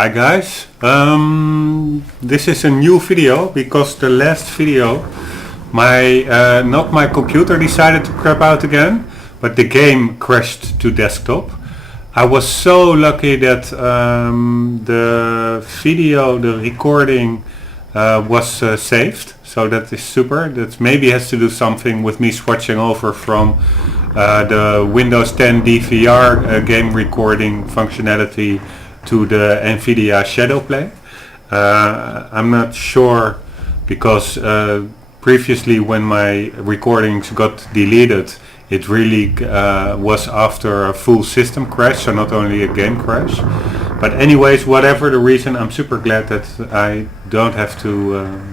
Hi guys, this is a new video because the last video not my computer decided to crap out again, but the game crashed to desktop. I was so lucky that the recording was saved, so that is super. That maybe has to do something with me switching over from the Windows 10 DVR game recording functionality to the NVIDIA Shadowplay. I'm not sure because previously when my recordings got deleted, it really was after a full system crash, so not only a game crash. But anyways, whatever the reason, I'm super glad that I don't have to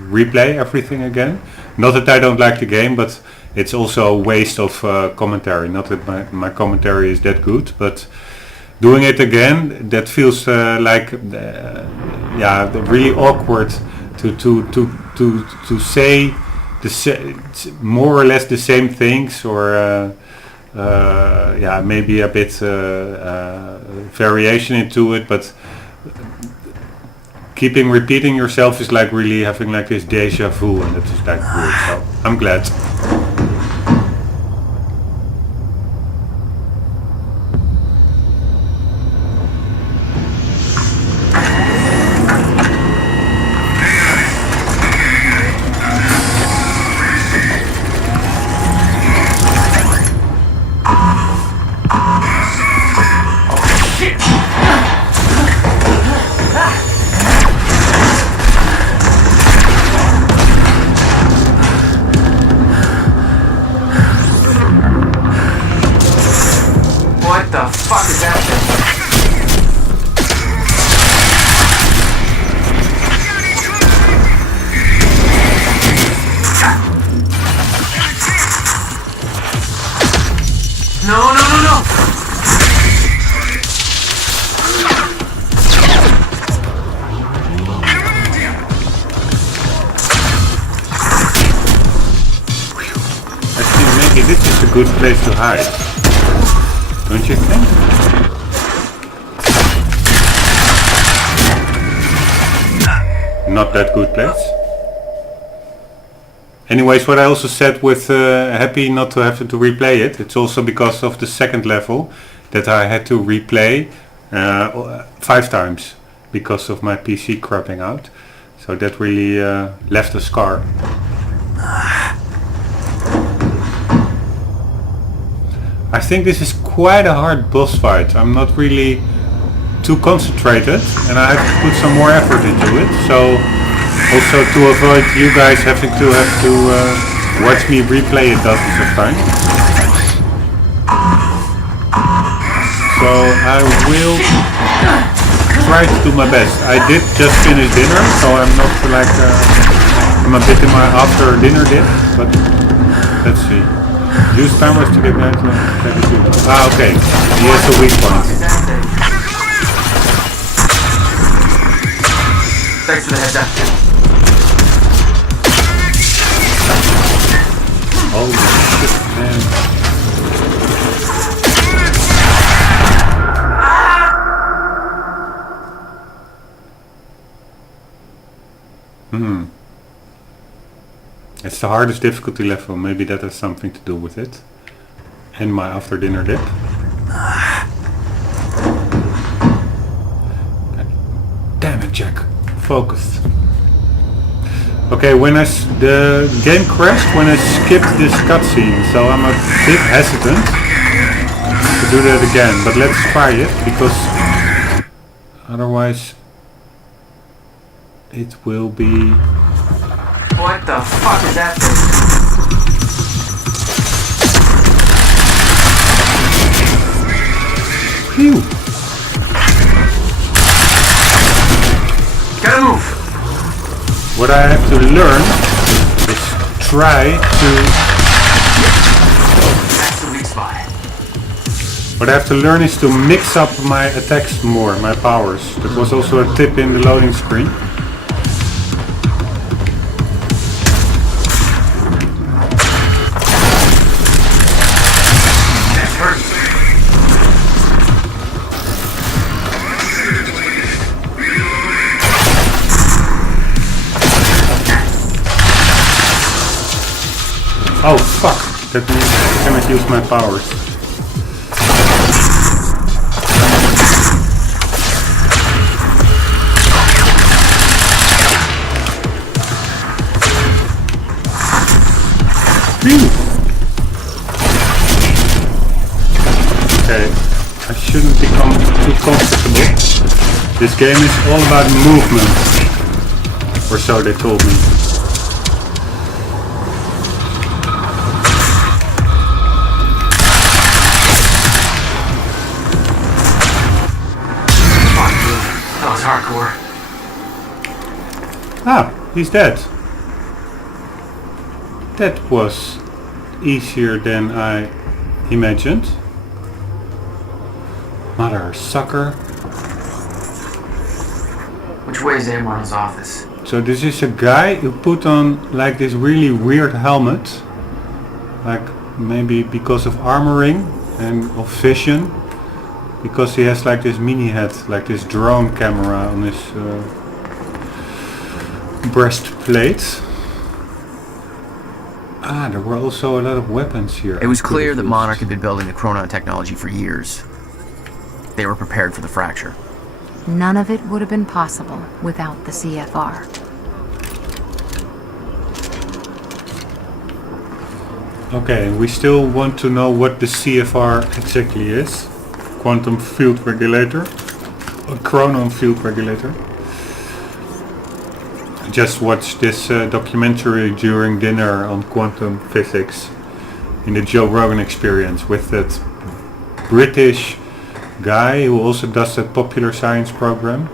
replay everything again. Not that I don't like the game, but it's also a waste of commentary. Not that my commentary is that good, but doing it again, that feels like really awkward to say more or less the same things, or maybe a bit variation into it, but keeping repeating yourself is like really having like this deja vu, and that is like weird. So I'm glad. What the fuck is that thing? No. I think maybe this is a good place to hide. Don't you think? Not that good place. Anyways, what I also said with happy not to have to replay it, it's also because of the second level that I had to replay 5 times because of my PC crapping out. So that really left a scar. I think this is quite a hard boss fight. I'm not really too concentrated and I have to put some more effort into it. So also to avoid you guys having to watch me replay it dozens of times. So I will try to do my best. I did just finish dinner, so I'm not like I'm a bit in my after dinner dip, but let's see. Use timers to get back to okay. He has a weak point. Thanks for the heads up. Holy shit, man. It's the hardest difficulty level, maybe that has something to do with it. And my after dinner dip. Damn it, Jack. Focused. Okay, the game crashed when I skipped this cutscene, so I'm a bit hesitant to do that again. But let's try it, because otherwise it will be... What the fuck is that thing? Phew. Gotta move. What I have to learn is try to... That's the weak spot. What I have to learn is to mix up my attacks more, my powers. That was also a tip in the loading screen. Oh fuck! That means I cannot use my powers. Okay, I shouldn't become too comfortable. This game is all about movement. Or so they told me. Fuck you. That was hardcore. Ah, he's dead. That was easier than I imagined. Mother sucker. Which way is Amron's office? So this is a guy who put on like this really weird helmet. Like maybe because of armoring and of vision. Because he has like this mini head, like this drone camera on his breastplate. Ah, there were also a lot of weapons here. It was clear that Monarch had been building the Chronon technology for years. They were prepared for the fracture. None of it would have been possible without the CFR. Okay, we still want to know what the CFR exactly is. Quantum field regulator. A Chronon field regulator. I just watched this documentary during dinner on quantum physics in the Joe Rogan Experience with that British guy who also does that popular science program,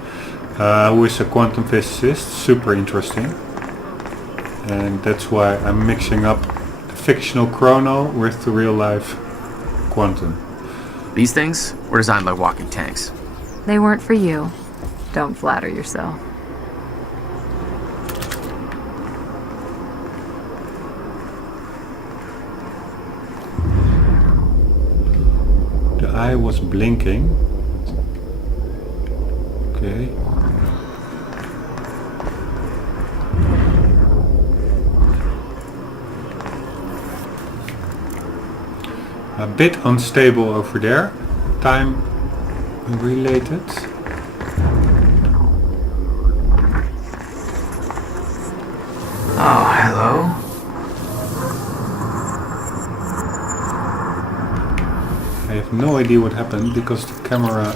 who is a quantum physicist. Super interesting. And that's why I'm mixing up the fictional chrono with the real life quantum. These things were designed by walking tanks. They weren't for you. Don't flatter yourself. The eye was blinking. Okay. A bit unstable over there. Time related. Oh, hello? I have no idea what happened because the camera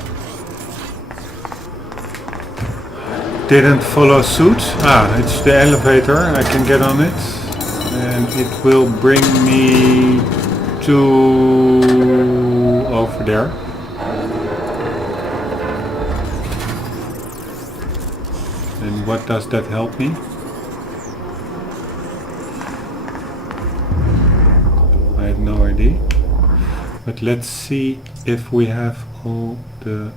didn't follow suit. Ah, it's the elevator. I can get on it. And it will bring me to over there. And what does that help me? I have no idea. But let's see if we have all the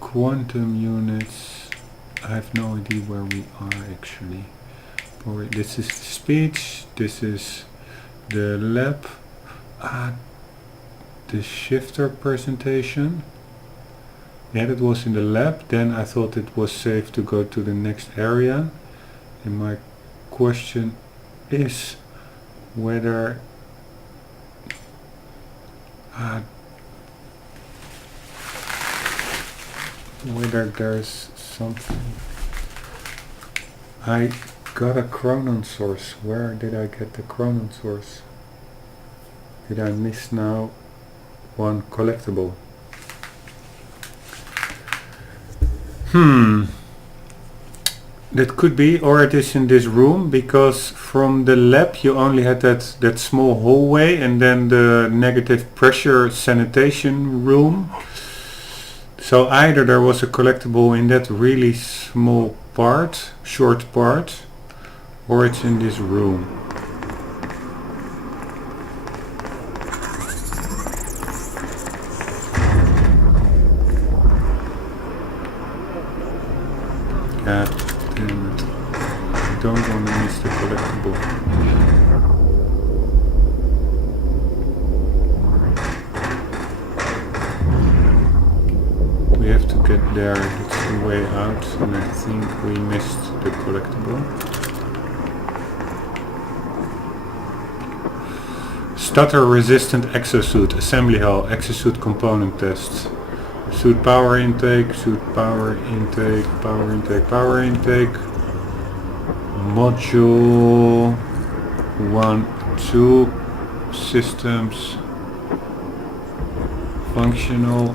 quantum units. I have no idea where we are actually. This is speech, this is the lab, the shifter presentation. Yeah, that was in the lab. Then I thought it was safe to go to the next area. And my question is whether there's something. I got a Chronon source. Where did I get the Chronon source? Did I miss now one collectible? That could be, or it is in this room, because from the lab you only had that small hallway and then the negative pressure sanitation room. So either there was a collectible in that really small part, short part, or it's in this room. God damn it. I don't want to miss the collectible. We We have to get there. It's the way out, and I think we missed the collectible. Stutter-resistant exosuit, assembly hall, exosuit component test. Suit power intake, power intake. Module 1, 2, systems, functional.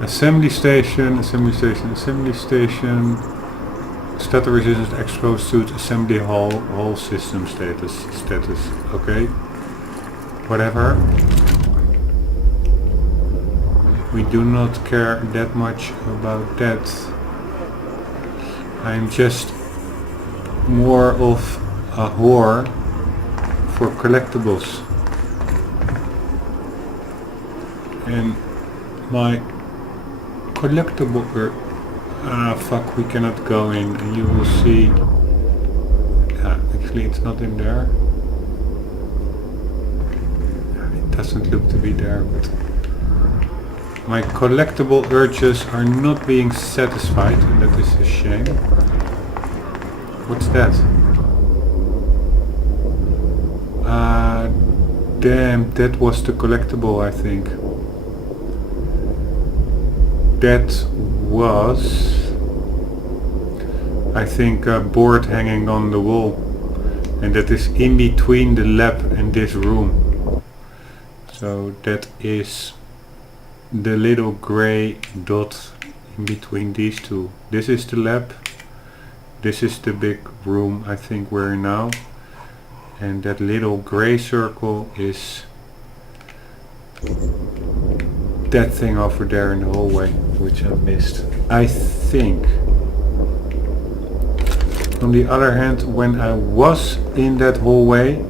Assembly station, stutter resistant exposed suit, assembly hall system status, okay, whatever. We do not care that much about that. I'm just more of a whore for collectibles. And my collectible, fuck, we cannot go in, and you will see, actually it's not in there. It doesn't look to be there, but my collectible urges are not being satisfied, and that is a shame. What's that? Damn, that was the collectible, I think. That was, I think, a board hanging on the wall, and that is in between the lab and this room. So that is the little grey dot in between these two. This is the lab, this is the big room I think we're in now, and that little grey circle is that thing over there in the hallway, which I missed, I think. On the other hand, when I was in that hallway,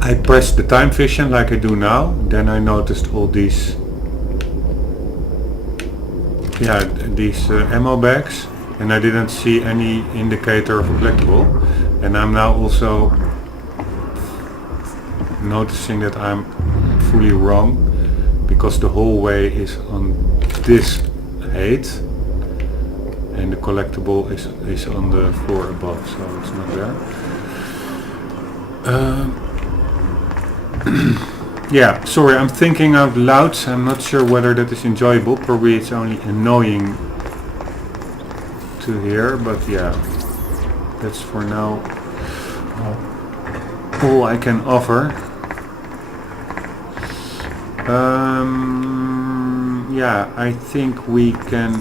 I pressed the time vision like I do now. Then I noticed all these, these ammo bags, and I didn't see any indicator of a collectible. And I'm now also noticing that I'm fully wrong, because the hallway is on this height and the collectible is on the floor above, so it's not there. Yeah, sorry, I'm thinking out loud. I'm not sure whether that is enjoyable. Probably it's only annoying to hear, but yeah, that's for now all I can offer. Yeah, I think we can.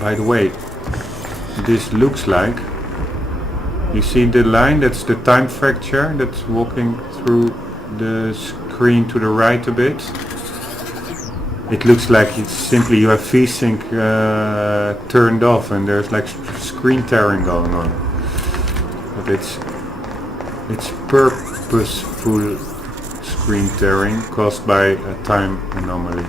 By the way, this looks like, you see the line, that's the time fracture that's walking through the screen to the right a bit. It looks like it's simply you have VSync turned off and there's like screen tearing going on. But it's purposeful screen tearing caused by a time anomaly.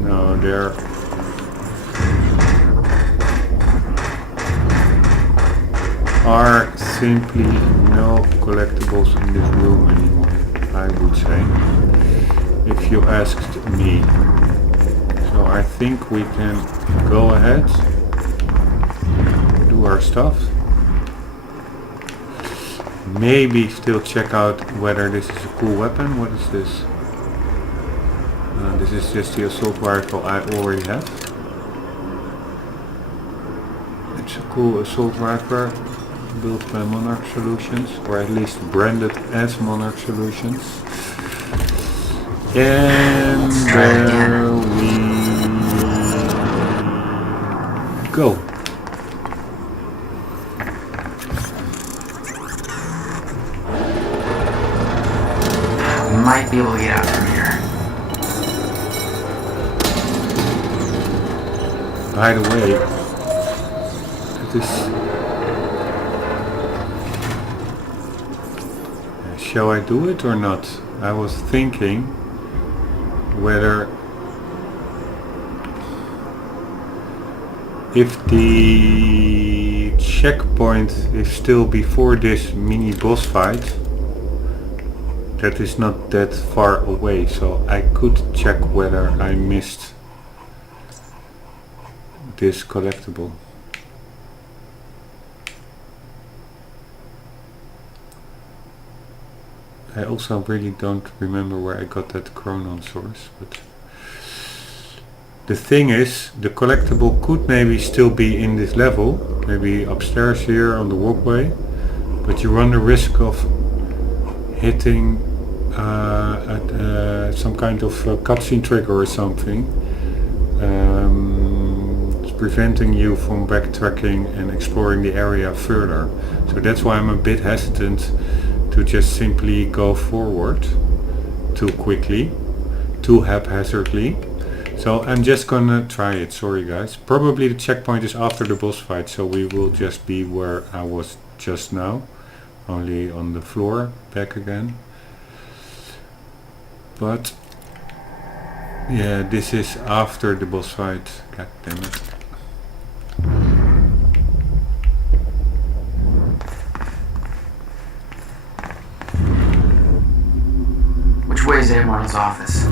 No, there are simply no collectibles in this room anymore, I would say, if you asked me. So I think we can go ahead, do our stuff, maybe still check out whether this is a cool weapon. What is this? This is just the assault rifle I already have. It's a cool assault rifle built by Monarch Solutions, or at least branded as Monarch Solutions. And there we go. We might be able to get out from here. By the way, it is. Shall I do it or not? I was thinking whether if the checkpoint is still before this mini boss fight, that is not that far away, so I could check whether I missed this collectible. I also really don't remember where I got that Chronon source, but the thing is, the collectible could maybe still be in this level, maybe upstairs here on the walkway, but you run the risk of hitting some kind of cutscene trigger or something. It's preventing you from backtracking and exploring the area further. So that's why I'm a bit hesitant to just simply go forward too quickly, too haphazardly. So I'm just gonna try it, sorry guys. Probably the checkpoint is after the boss fight, so we will just be where I was just now, only on the floor, back again. But yeah, this is after the boss fight, god damn it. Which way is Amron's office?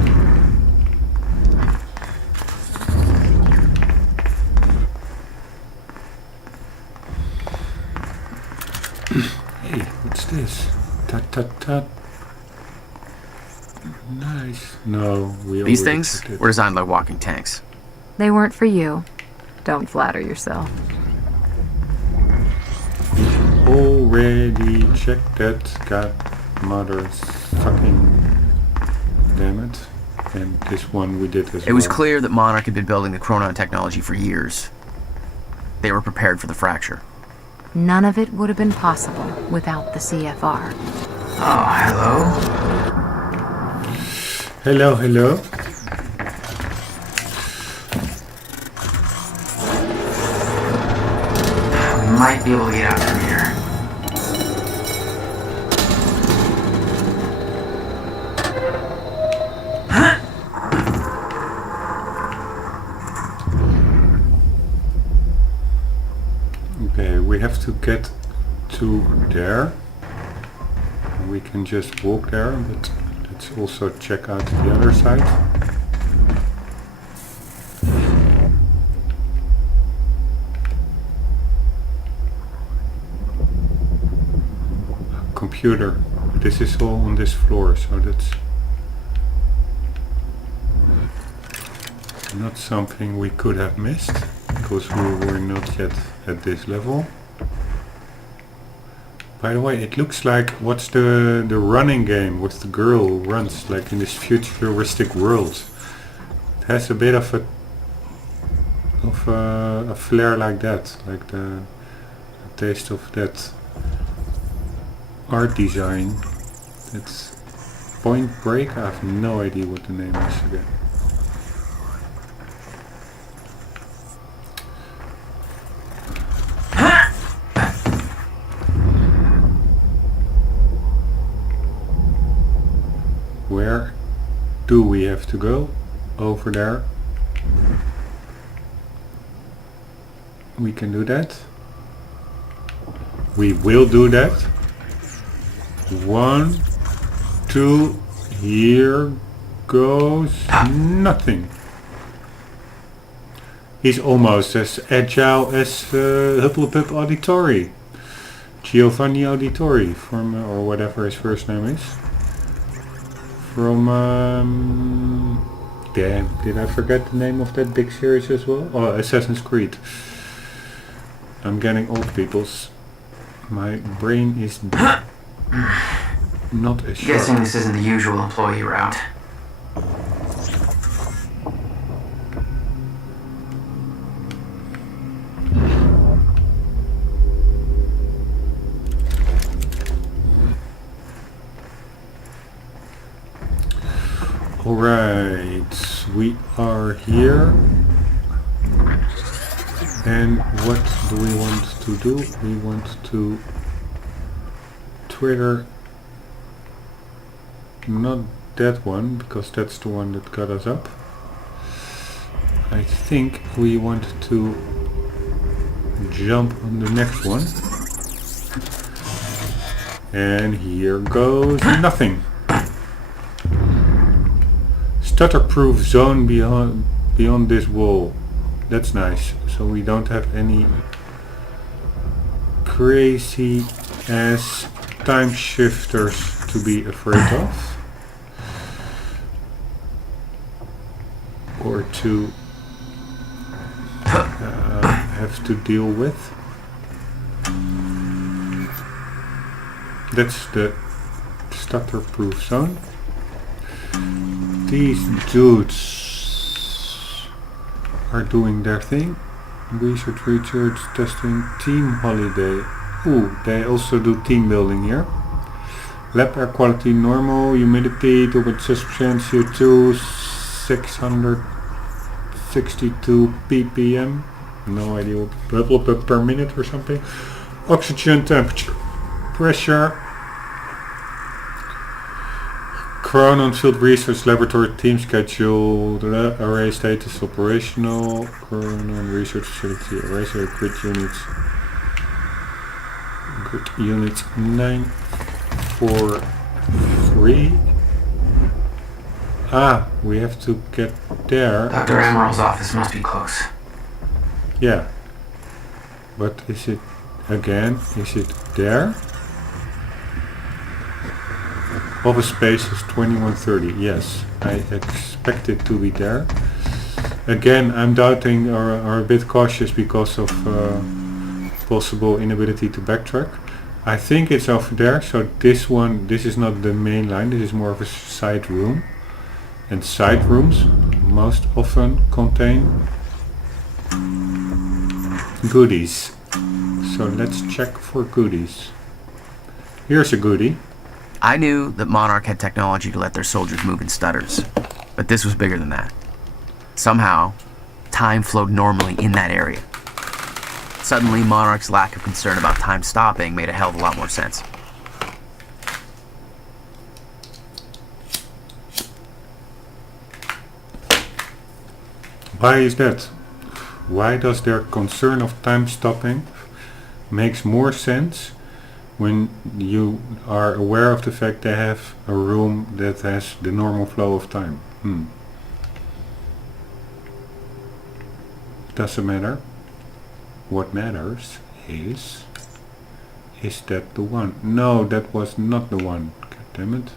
Hey, what's this? Tut tut tut. Nice. No, we These already things checked it. were designed by walking tanks. They weren't for you. Don't flatter yourself. Already checked that. God, mother fucking damn it. And this one we did as well. It was clear that Monarch had been building the Chronon technology for years. They were prepared for the fracture. None of it would have been possible without the CFR. Oh, hello? Hello, hello. Might be able to get out from here. Okay, we have to get to there. We can just walk there, but let's also check out the other side. Computer. This is all on this floor, so that's not something we could have missed, because we were not yet at this level. By the way, it looks like, what's the running game? What's the girl who runs like in this futuristic world? It has a bit of a flair like that, like the taste of that art design. It's Point Break. I have no idea what the name is again. Where do we have to go? Over there. We can do that. We will do that. 1, 2, here goes nothing. He's almost as agile as Hupplepup Auditori. Giovanni Auditori from, or whatever his first name is. From, damn, did I forget the name of that big series as well? Oh, Assassin's Creed. I'm getting old, peoples. My brain is not as sharp. Guessing this isn't the usual employee route. Alright, we are here. And what do we want to do? We want to trigger not that one, because that's the one that got us up. I think we want to jump on the next one. And here goes nothing. Stutter-proof zone beyond this wall. That's nice. So we don't have any crazy ass time shifters to be afraid of. Or to have to deal with. That's the stutter-proof zone. These dudes are doing their thing. Research, testing, team holiday. Ooh, they also do team building here. Lab air quality normal, humidity 2.6%, CO2 662 ppm. No idea what bubble per minute or something. Oxygen temperature, pressure. Cronon Field Research Laboratory team schedule. Array status operational. Cronon Research Facility array grid units. Grid units 943. Ah, we have to get there. Dr. Emerald's office must be close. Yeah. But is it again? Is it there? Office space is 2130. Yes, I expect it to be there. Again, I'm doubting or are a bit cautious because of possible inability to backtrack. I think it's over there. So this is not the main line. This is more of a side room. And side rooms most often contain goodies. So let's check for goodies. Here's a goodie. I knew that Monarch had technology to let their soldiers move in stutters, but this was bigger than that. Somehow, time flowed normally in that area. Suddenly, Monarch's lack of concern about time stopping made a hell of a lot more sense. Why is that? Why does their concern of time stopping makes more sense when you are aware of the fact they have a room that has the normal flow of time? Doesn't matter. What matters is that the one? No, that was not the one. God damn it.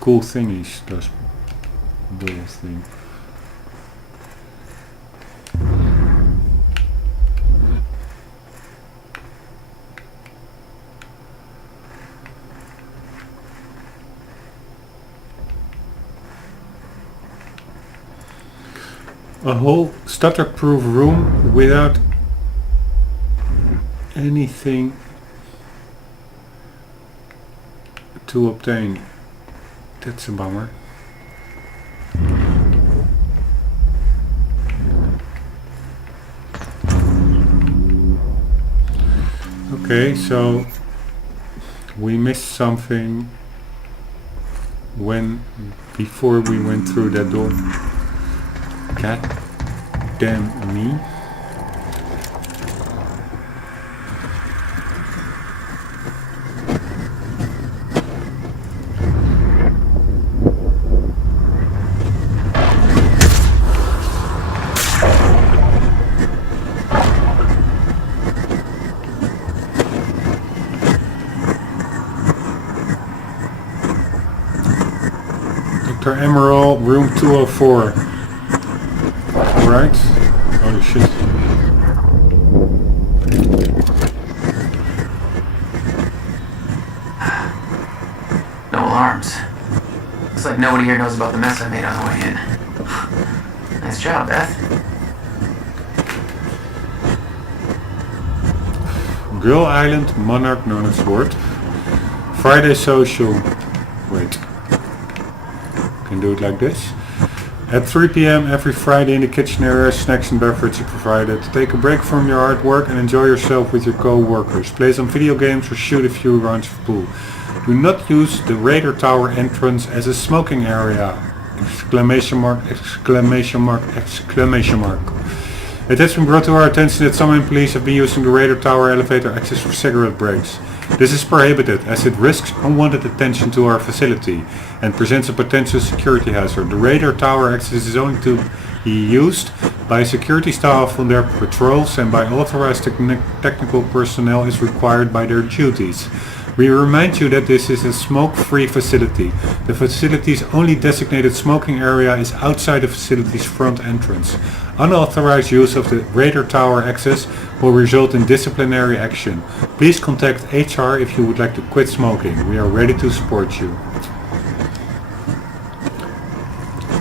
Cool thingies, those little thing. A whole stutter-proof room without anything to obtain. That's a bummer. Okay, so we missed something before we went through that door. God damn me. Dr. Emerald, room 204. Alright. Holy shit. No alarms. Looks like nobody here knows about the mess I made on the way in. Nice job, Beth. Girl Island, Monarch known as Ward. Friday social. Wait. Can do it like this. At 3 p.m. every Friday in the kitchen area, snacks and beverages are provided. Take a break from your hard work and enjoy yourself with your co-workers. Play some video games or shoot a few rounds of pool. Do not use the radar tower entrance as a smoking area! Exclamation mark, exclamation mark, exclamation mark. It has been brought to our attention that some employees have been using the radar tower elevator access for cigarette breaks. This is prohibited as it risks unwanted attention to our facility and presents a potential security hazard. The radar tower access is only to be used by security staff on their patrols and by authorized technical personnel as required by their duties. We remind you that this is a smoke-free facility. The facility's only designated smoking area is outside the facility's front entrance. Unauthorized use of the radar tower access will result in disciplinary action. Please contact HR if you would like to quit smoking. We are ready to support you.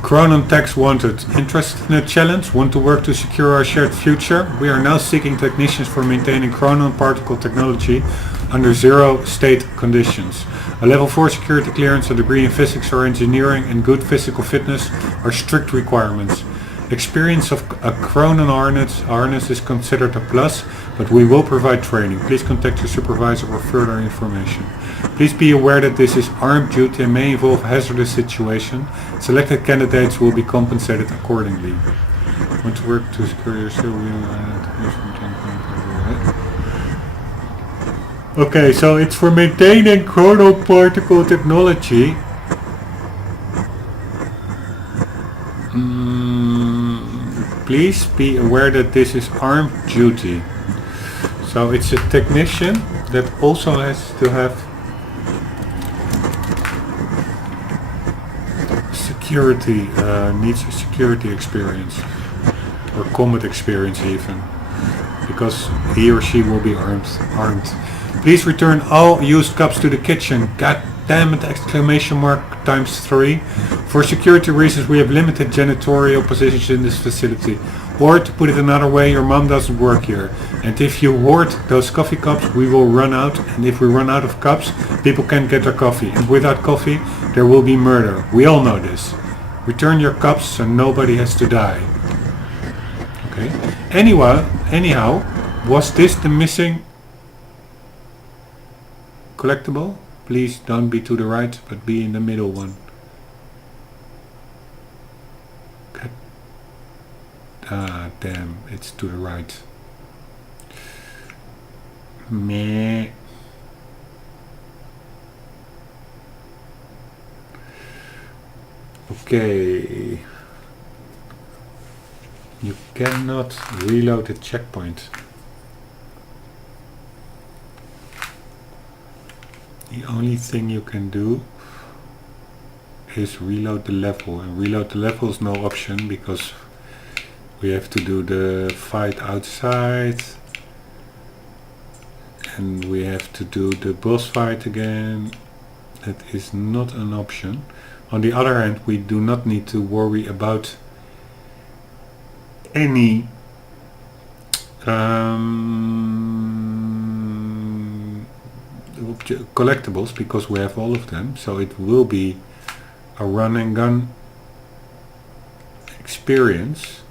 Cronon Techs wanted. Interested in a challenge? Want to work to secure our shared future? We are now seeking technicians for maintaining Cronon particle technology under zero state conditions. A level 4 security clearance, a degree in physics or engineering, and good physical fitness are strict requirements. Experience of a Cronon harness is considered a plus, but we will provide training. Please contact your supervisor for further information. Please be aware that this is armed duty and may involve a hazardous situation. Selected candidates will be compensated accordingly. Want to work to secure yourself? Okay, so it's for maintaining chronoparticle technology. Please be aware that this is armed duty. So it's a technician that also has to have security, needs a security experience or combat experience even, because he or she will be armed. Please return all used cups to the kitchen. God damn it! Exclamation mark times 3. For security reasons we have limited janitorial positions in this facility. Or to put it another way, your mom doesn't work here. And if you hoard those coffee cups, we will run out. And if we run out of cups, people can't get their coffee. And without coffee, there will be murder. We all know this. Return your cups so nobody has to die. Okay. Anyhow, was this the missing collectible? Please don't be to the right, but be in the middle one. God. Ah, damn, it's to the right. Meh. Okay. You cannot reload the checkpoint. The only thing you can do is reload the level, and reload the level is no option because we have to do the fight outside and we have to do the boss fight again. That is not an option. On the other hand, we do not need to worry about any collectibles because we have all of them, so it will be a run and gun experience.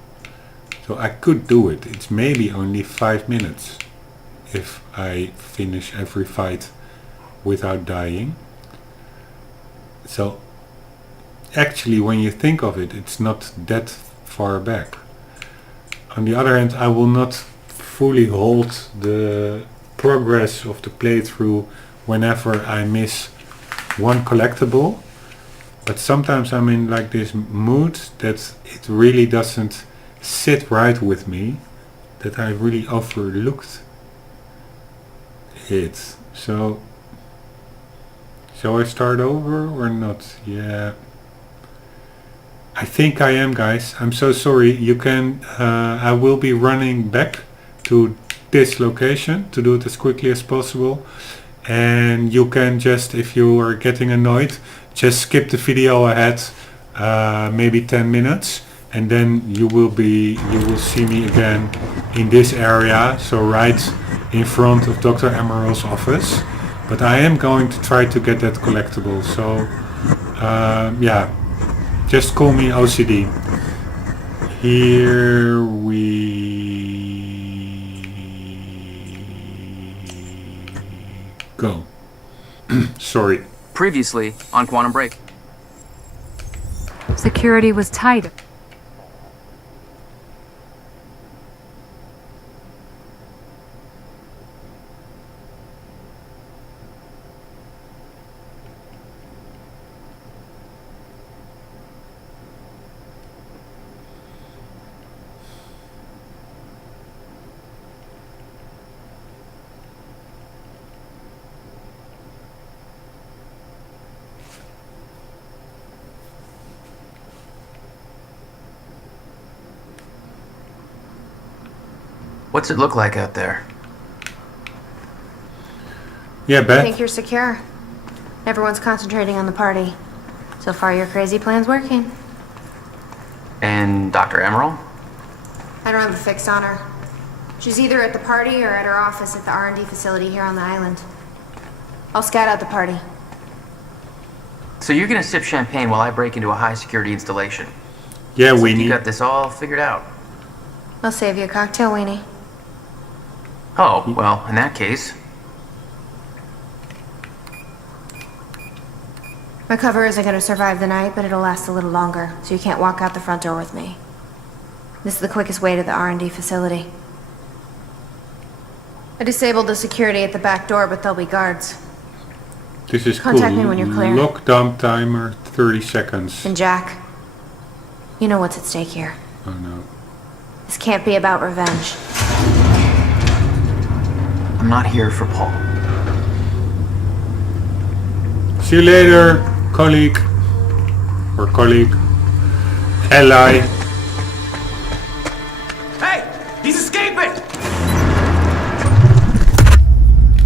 So I could do it. It's maybe only 5 minutes if I finish every fight without dying. So actually, when you think of it, it's not that far back. On the other hand, I will not fully hold the progress of the playthrough whenever I miss one collectible, but sometimes I'm in like this mood that it really doesn't sit right with me, that I really overlooked it. So shall I start over or not? Yeah, I think I am, guys. I'm so sorry. You can I will be running back to this location to do it as quickly as possible, and you can just, if you are getting annoyed, just skip the video ahead maybe 10 minutes, and then you will see me again in this area, so right in front of Dr. Emerald's office. But I am going to try to get that collectible, so yeah, just call me OCD. Here we go. Sorry. Previously on Quantum Break. Security was tighter. What's it look like out there? Yeah, I Beth. think you're secure. Everyone's concentrating on the party. So far, your crazy plan's working. And Dr. Emerald? I don't have a fix on her. She's either at the party or at her office at the R&D facility here on the island. I'll scout out the party. So you're gonna sip champagne while I break into a high security installation. Yeah, You Weenie. got this all figured out. I'll save you a cocktail, Weenie. Oh, well, in that case, My cover isn't going to survive the night, but it'll last a little longer, so you can't walk out the front door with me. This is the quickest way to the R&D facility. I disabled the security at the back door, but there'll be guards. This is Contact cool. me when you're clear. Lockdown timer 30 seconds. And Jack, you know what's at stake here. Oh no. This can't be about revenge. I'm not here for Paul. See you later, colleague. Or colleague. Ally. Hey! He's escaping!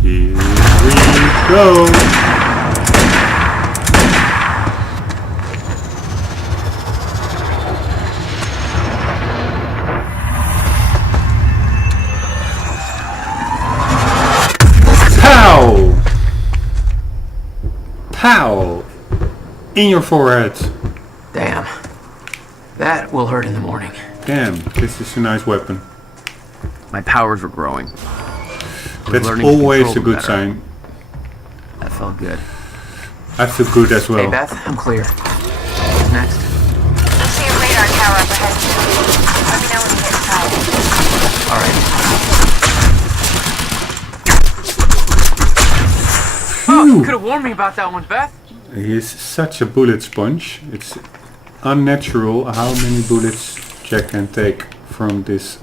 Here we go. Pow! Pow! In your forehead. Damn. That will hurt in the morning. Damn, this is a nice weapon. My powers were growing. I was That's learning to always control a them good better. sign. That felt good. I feel good as well. Hey, Beth, I'm clear. What's next? I see a radar tower up ahead. Let me know when you get inside. All right. Oh, Phew. you could have warned me about that one, Beth. He is such a bullet sponge. It's unnatural how many bullets Jack can take from this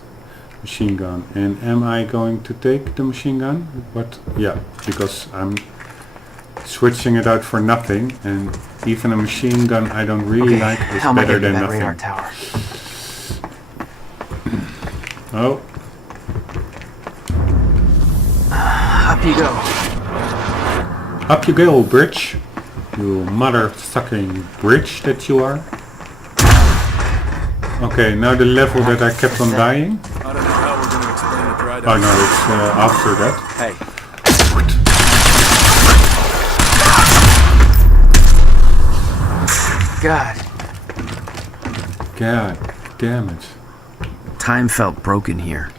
machine gun. And am I going to take the machine gun? What? Yeah, because I'm switching it out for nothing. And even a machine gun I don't really like is how am I better getting than to that radar nothing. tower? Oh, Up you go. up you go, bridge. You mother-sucking bridge that you are. Okay, now the level that I kept on dying. I don't know how we're gonna explain the dry Oh no, it's after that. Hey, God. God damn it. Time felt broken here.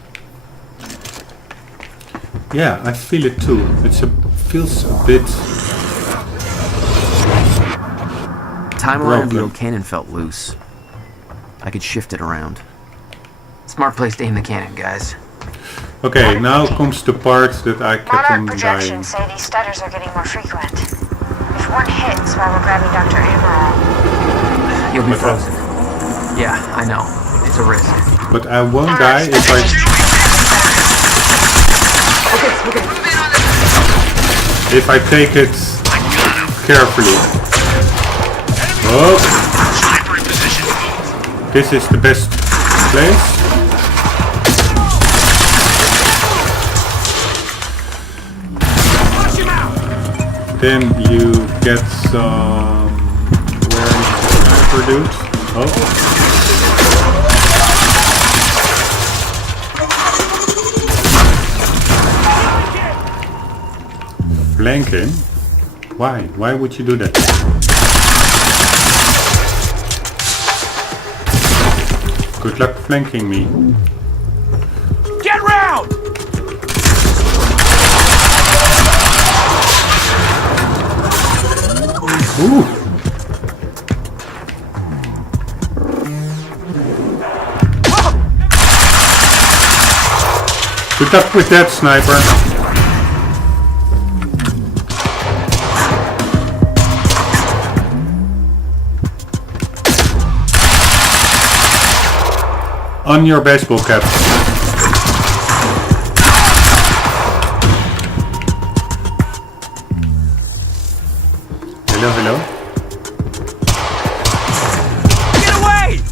Yeah, I feel it too. Feels a bit Time around the broken. old cannon felt loose. I could shift it around. Smart place to aim the cannon, guys. Okay, now comes the part that I kept on Monarch dying. projections say these stutters are getting more frequent. If one hits while we're grabbing Dr. Emerald, You'll be frozen. Yeah, I know. It's a risk. But I won't die if I take it carefully. Oh, this is the best place. Then you get some. Where is the sniper dude? Oh. Flank him? Why? Why would you do that? Good luck flanking me. Get round! Ooh! Good luck with that, sniper. On your baseball cap. Hello, hello. Get away!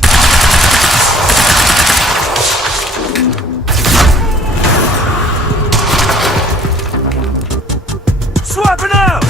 Swapping out!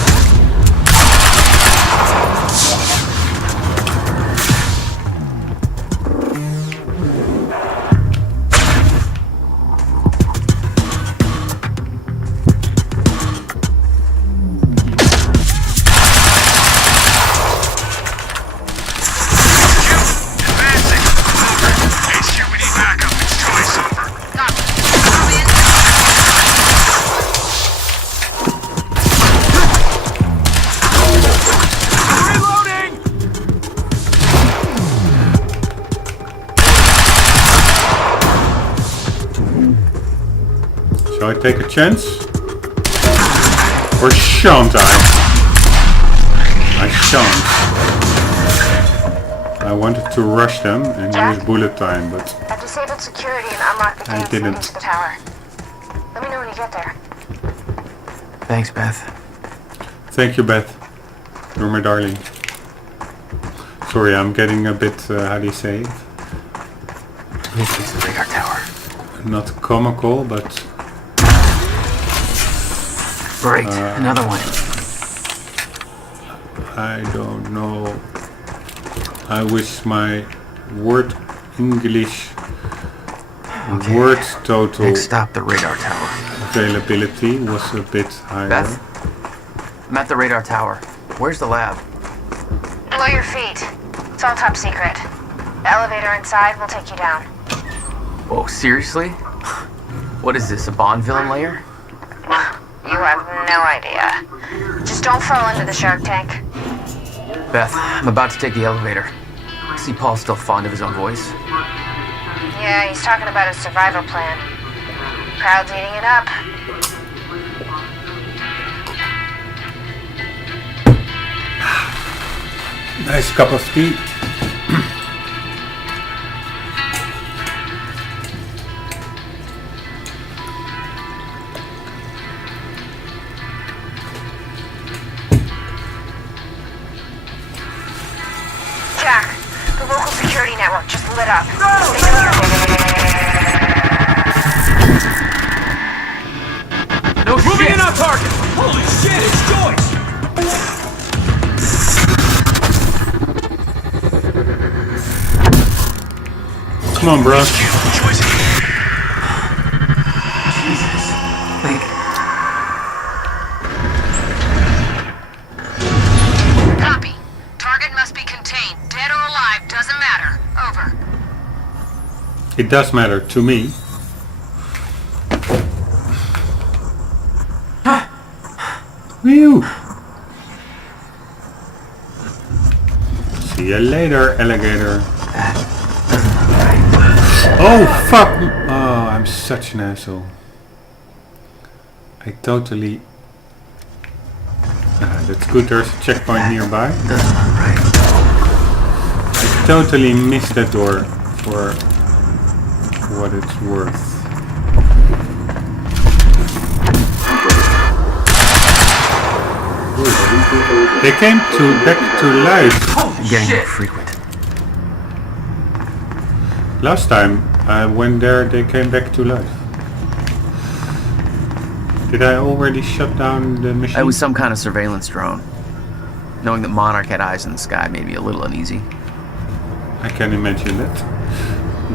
Shall I take a chance? Or shan't I? I shan't. I wanted to rush them and use bullet time, but I've disabled security and unlocked the I gates leading didn't. to the tower. Let me know when you get there. Thanks, Beth. Thank you, Beth. You're my darling. Sorry, I'm getting a bit, how do you say it? This is the radar tower. Not comical, but Great, another one. I don't know. I wish my word English word total Next stop, the radar tower. availability was a bit higher. Beth? I'm at the radar tower. Where's the lab? Below your feet. It's all top secret. The elevator inside will take you down. Oh, seriously? What is this, a Bond villain lair? You have no idea. Just don't fall into the shark tank. Beth, I'm about to take the elevator. I see Paul's still fond of his own voice. Yeah, he's talking about his survival plan. Crowd's eating it up. Nice cup of tea. Jack, the local security network just lit up. No Moving shit! in on target! Holy shit, it's Joyce! Come on, bro. Jesus. Think. Copy. Target must be contained. Dead or alive, doesn't matter. Over. It does matter to me. Whew. See you later, alligator. Oh, fuck! Oh, I'm such an asshole. I totally... that's good, there's a checkpoint nearby. I totally missed that door for what it's worth. They came back to life. Getting more frequent. Last time I went there, they came back to life. Did I already shut down the machine? It was some kind of surveillance drone. Knowing that Monarch had eyes in the sky made me a little uneasy. I can imagine that.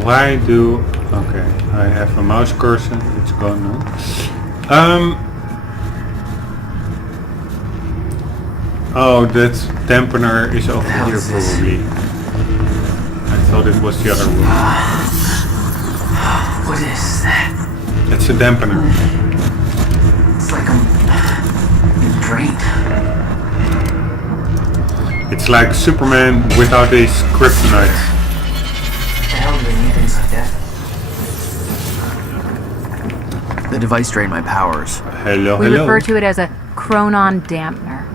Why do... Okay, I have a mouse cursor. It's gone now. Oh, that dampener is over here probably. I thought it was the other room. What is that? It's a dampener. It's like I'm being drained. It's like Superman without his kryptonite. The hell do they need things like that? The device drained my powers. Hello, We hello. refer to it as a chronon dampener.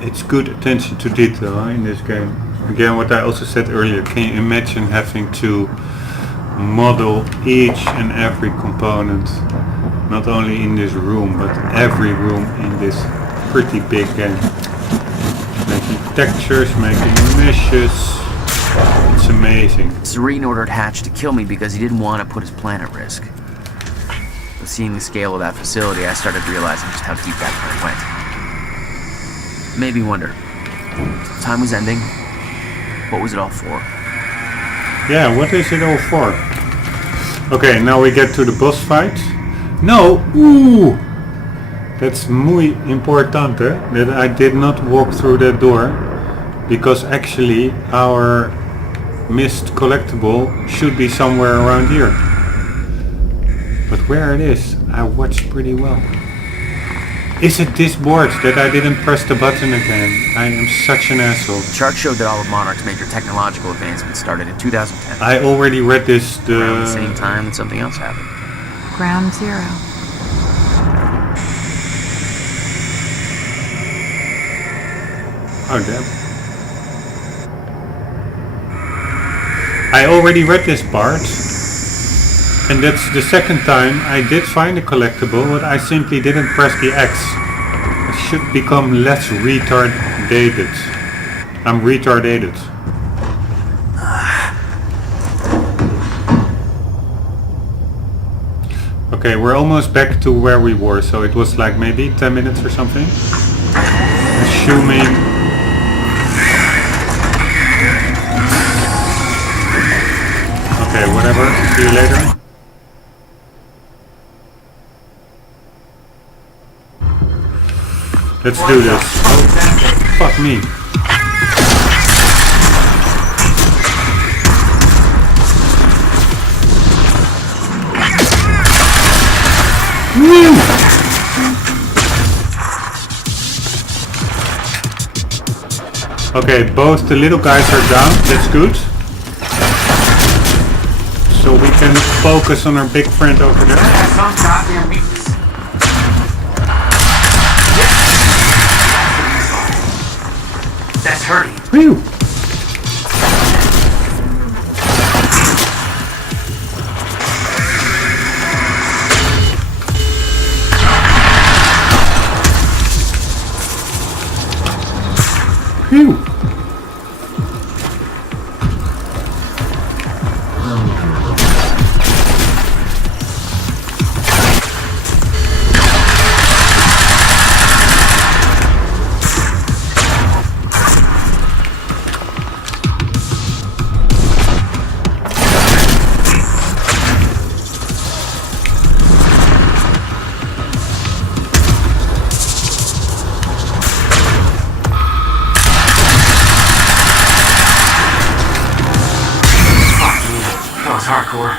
It's good attention to detail in this game. Again, what I also said earlier, can you imagine having to model each and every component, not only in this room, but every room in this pretty big game. Making textures, making meshes, it's amazing. Serene ordered Hatch to kill me because he didn't want to put his plan at risk. But seeing the scale of that facility, I started realizing just how deep that plan went. Made me wonder. Time was ending. What was it all for? Yeah, what is it all for? Okay, now we get to the boss fight. No! Ooh! That's muy importante that I did not walk through that door, because actually our missed collectible should be somewhere around here. But where it is, I watched pretty well. Is it this board that I didn't press the button again? I am such an asshole. The chart showed that all of Monarch's major technological advancements started in 2010. I already read this. Around the same time that something else happened. Ground zero. Oh damn. I already read this part. And that's the second time I did find a collectible, but I simply didn't press the X. I should become less retardated. I'm retardated. Okay, we're almost back to where we were, so it was like maybe 10 minutes or something. Assuming... Okay, whatever. See you later. Let's do this. Oh, fuck me. Woo! Okay, both the little guys are down. That's good. So we can focus on our big friend over there. That's some goddamn weakness. That's hurting. Whew. Phew. Hardcore.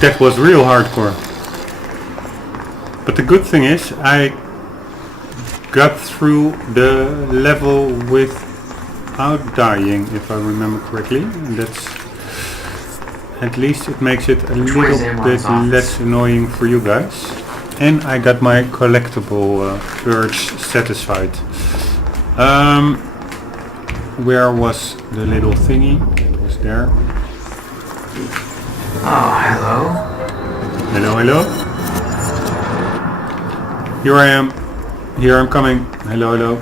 That was real hardcore. But the good thing is, I got through the level without dying, if I remember correctly. And that's... At least it makes it a little bit less annoying for you guys. And I got my collectible urge satisfied. Where was the little thingy? It was there. Oh, hello. Hello, hello. Here I am. Here I'm coming. Hello, hello.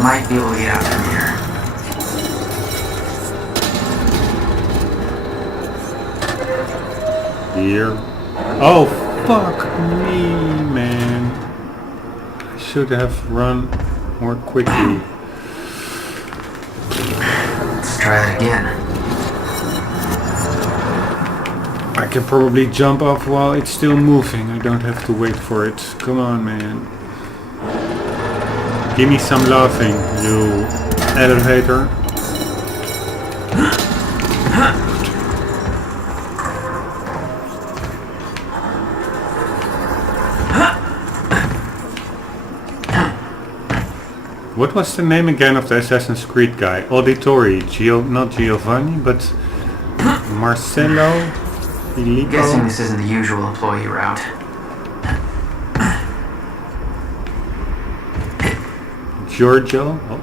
Might be able to get out from here. Here. Oh, fuck me, man. I should have run more quickly. Let's try that again. I can probably jump off while it's still moving. I don't have to wait for it. Come on, man. Give me some laughing, you elevator. What was the name again of the Assassin's Creed guy? Auditory. Not Giovanni, but Marcello? Filippo? Guessing this isn't the usual employee route. Giorgio? Oh.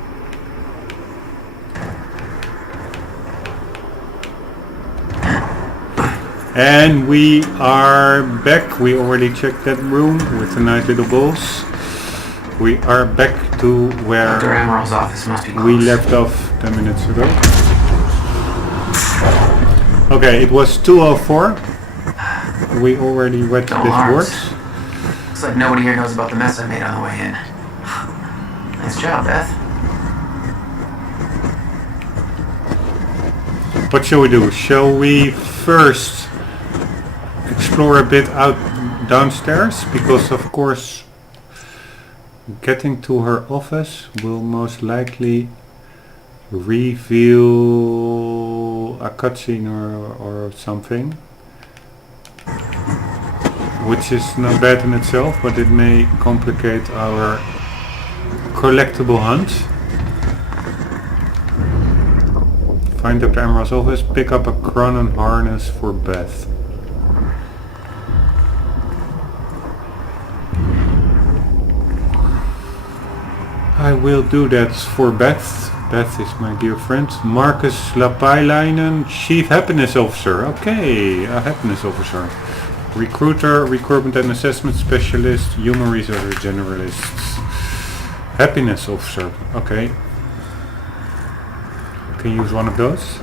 And we are back. We already checked that room with the nice little balls. We are back to where Dr. Amaril's office must be close. we left off 10 minutes ago. Okay, it was 2:04. We already read No this alarms. board. Looks like nobody here knows about the mess I made on the way in. Nice job, Beth. What shall we do? Shall we first explore a bit out downstairs? Because of course getting to her office will most likely reveal a cutscene or something, which is not bad in itself, but it may complicate our collectible hunt. Find Dr. Amaril's office, pick up a Cronon harness for Beth. I will do that for Beth. Beth is my dear friend. Marcus Lapailainen, Chief Happiness Officer. Okay, a Happiness Officer. Recruiter, Recruitment and Assessment Specialist, Human Resources Generalists. Happiness Officer. Okay. Can use one of those.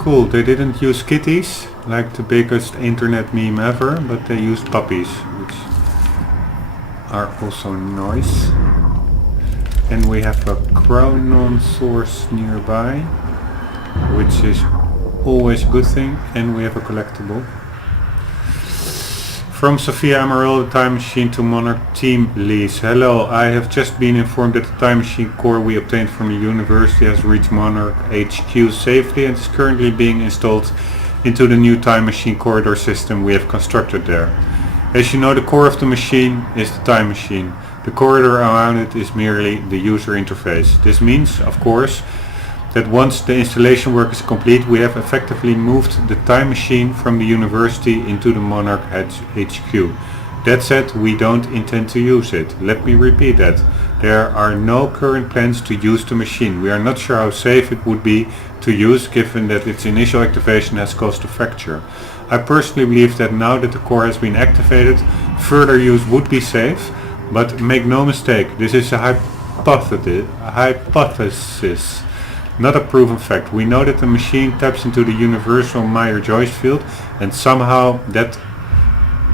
Cool, they didn't use kitties, like the biggest internet meme ever, but they used puppies, which are also nice. And we have a Cronon source nearby, which is always a good thing, and we have a collectible. From Sophia Amaral, the Time Machine to Monarch Team Lease. Hello, I have just been informed that the Time Machine core we obtained from the university has reached Monarch HQ safely and is currently being installed into the new Time Machine corridor system we have constructed there. As you know, the core of the machine is the Time Machine. The corridor around it is merely the user interface. This means, of course, that once the installation work is complete, we have effectively moved the Time Machine from the university into the Monarch HQ. That said, we don't intend to use it. Let me repeat that. There are no current plans to use the machine. We are not sure how safe it would be to use, given that its initial activation has caused a fracture. I personally believe that now that the core has been activated, further use would be safe, but make no mistake, this is a hypothesis. Not a proven fact. We know that the machine taps into the universal Meyer-Joyce field, and somehow that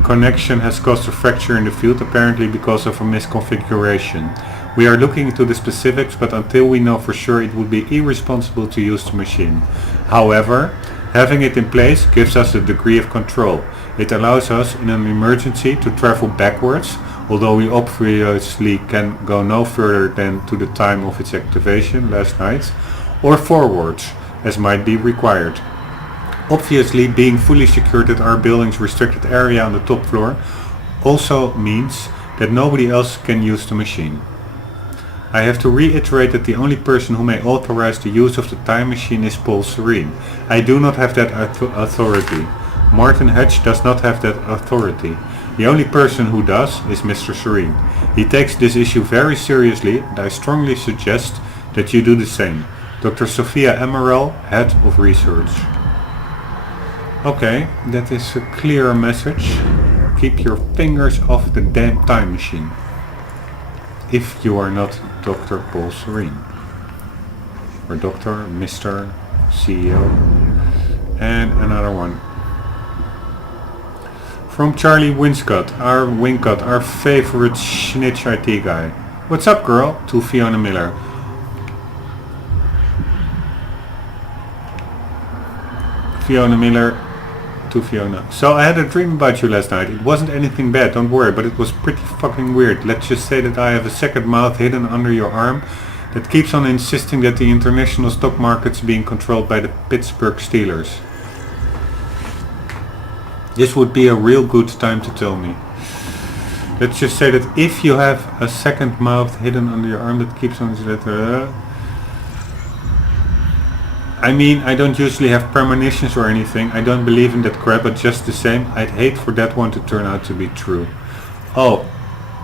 connection has caused a fracture in the field, apparently because of a misconfiguration. We are looking into the specifics, but until we know for sure, it would be irresponsible to use the machine. However, having it in place gives us a degree of control. It allows us, in an emergency, to travel backwards, although we obviously can go no further than to the time of its activation last night, or forwards, as might be required. Obviously, being fully secured at our building's restricted area on the top floor also means that nobody else can use the machine. I have to reiterate that the only person who may authorize the use of the Time Machine is Paul Serene. I do not have that authority. Martin Hedge does not have that authority. The only person who does is Mr. Serene. He takes this issue very seriously, and I strongly suggest that you do the same. Dr. Sophia Amaral, Head of Research. Okay, that is a clear message. Keep your fingers off the damn Time Machine. If you are not Dr. Paul Serene. Or Dr. Mr. CEO. And another one. From Charlie Winscott, our favorite snitch IT guy. What's up, girl? To Fiona Miller. Fiona Miller to Fiona. So I had a dream about you last night. It wasn't anything bad, don't worry, but it was pretty fucking weird. Let's just say that I have a second mouth hidden under your arm that keeps on insisting that the international stock market's being controlled by the Pittsburgh Steelers. This would be a real good time to tell me. Let's just say that if you have a second mouth hidden under your arm that keeps on... I mean, I don't usually have premonitions or anything. I don't believe in that crap, but just the same, I'd hate for that one to turn out to be true. Oh,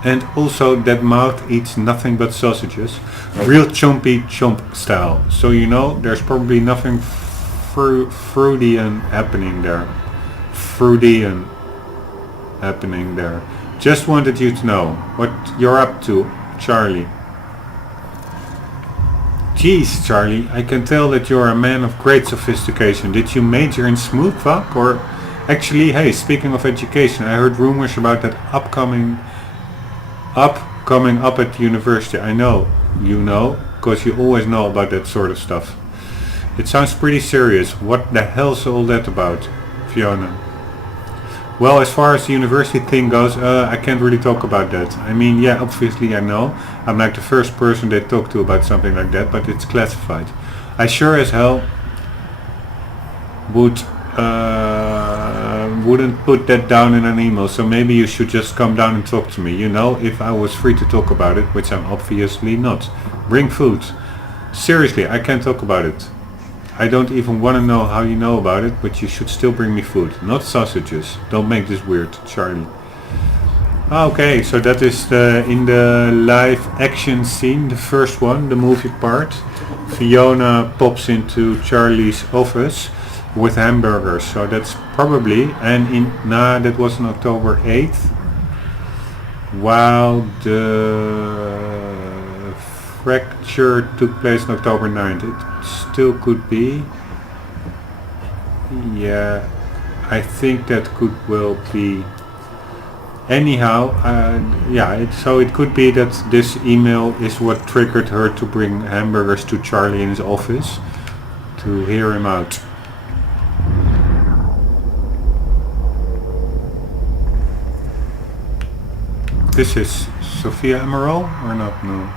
and also that mouth eats nothing but sausages. Real chompy chomp style. So you know, there's probably nothing Freudian happening there. Freudian happening there. Just wanted you to know what you're up to, Charlie. Jeez, Charlie, I can tell that you're a man of great sophistication. Did you major in smooth fuck? Or actually, hey, speaking of education, I heard rumors about that coming up at the university. I know, you know, because you always know about that sort of stuff. It sounds pretty serious. What the hell's all that about, Fiona? Well, as far as the university thing goes, I can't really talk about that. I mean, yeah, obviously I know. I'm like the first person they talk to about something like that, but it's classified. I sure as hell wouldn't put that down in an email, so maybe you should just come down and talk to me. You know, if I was free to talk about it, which I'm obviously not. Bring food. Seriously, I can't talk about it. I don't even want to know how you know about it, but you should still bring me food, not sausages. Don't make this weird, Charlie. Okay, so that is in the live action scene, the first one, the movie part. Fiona pops into Charlie's office with hamburgers, so that's probably, and that was on October 8th, while the fracture took place on October 9th. It still could be. Yeah, I think that could well be. Anyhow, yeah, so it could be that this email is what triggered her to bring hamburgers to Charlie in his office to hear him out. This is Sophia Emerald or not? No.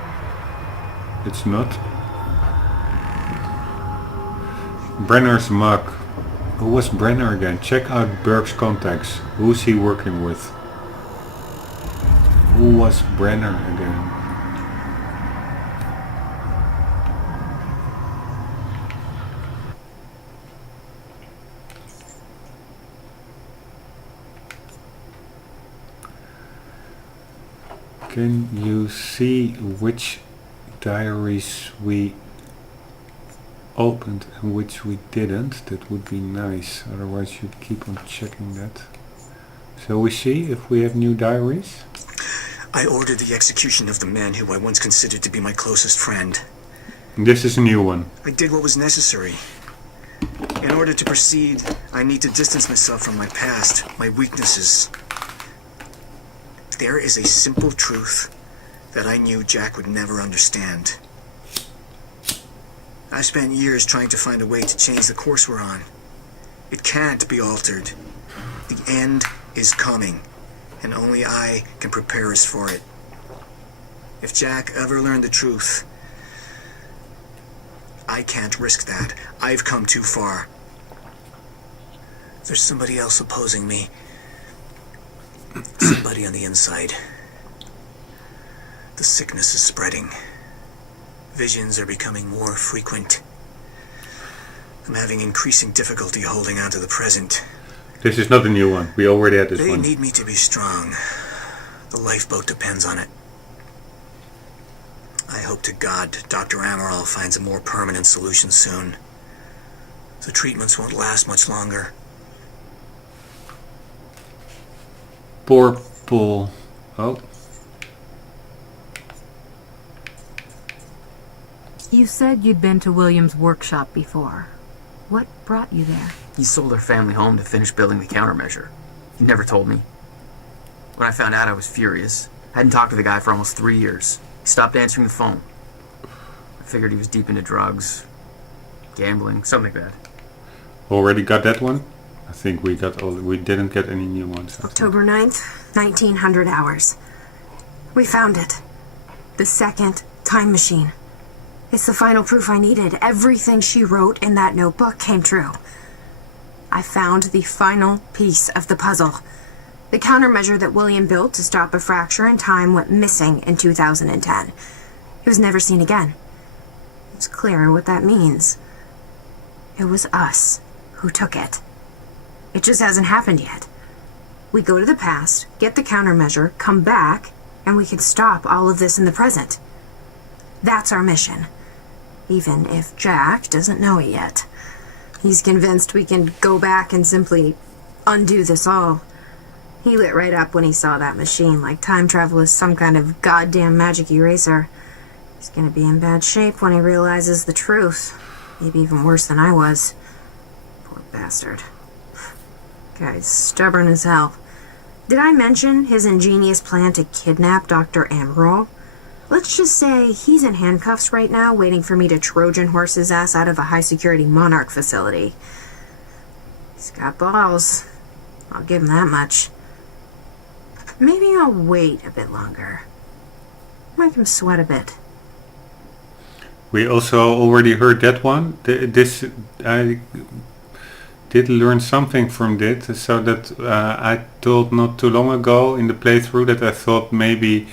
It's not. Brenner's mug. Who was Brenner again? Check out Burke's contacts. Who's he working with? Who was Brenner again? Can you see which diaries we opened and which we didn't? That would be nice, otherwise you'd keep on checking that. So we see if we have new diaries. I ordered the execution of the man who I once considered to be my closest friend. This is a new one. I did what was necessary. In order to proceed, I need to distance myself from my past, my weaknesses. There is a simple truth that I knew Jack would never understand. I spent years trying to find a way to change the course we're on. It can't be altered. The end is coming, and only I can prepare us for it. If Jack ever learned the truth, I can't risk that. I've come too far. There's somebody else opposing me. Somebody on the inside. The sickness is spreading. Visions are becoming more frequent. I'm having increasing difficulty holding on to the present. This is not a new one. We already had this one. They need me to be strong. The lifeboat depends on it. I hope to God Dr. Amaral finds a more permanent solution soon. The treatments won't last much longer. Purple. Oh. You said you'd been to William's workshop before. What brought you there? He sold our family home to finish building the countermeasure. He never told me. When I found out, I was furious. I hadn't talked to the guy for almost 3 years. He stopped answering the phone. I figured he was deep into drugs, gambling, something like that. already got that one. I think we didn't get any new ones. I think. October 9th, 1900 hours. We found it. The second time machine. It's the final proof I needed. Everything she wrote in that notebook came true. I found the final piece of the puzzle. The countermeasure that William built to stop a fracture in time went missing in 2010. It was never seen again. It's clear what that means. It was us who took it. It just hasn't happened yet. We go to the past, get the countermeasure, come back, and we can stop all of this in the present. That's our mission. Even if Jack doesn't know it yet. He's convinced we can go back and simply undo this all. He lit right up when he saw that machine, like time travel is some kind of goddamn magic eraser. He's gonna be in bad shape when he realizes the truth. Maybe even worse than I was. Poor bastard. Guy's stubborn as hell. Did I mention his ingenious plan to kidnap Dr. Amaral? Let's just say he's in handcuffs right now, waiting for me to Trojan horse his ass out of a high-security Monarch facility. He's got balls. I'll give him that much. Maybe I'll wait a bit longer. Make him sweat a bit. We also already heard that one. I did learn something from this, so that I told not too long ago in the playthrough that I thought maybe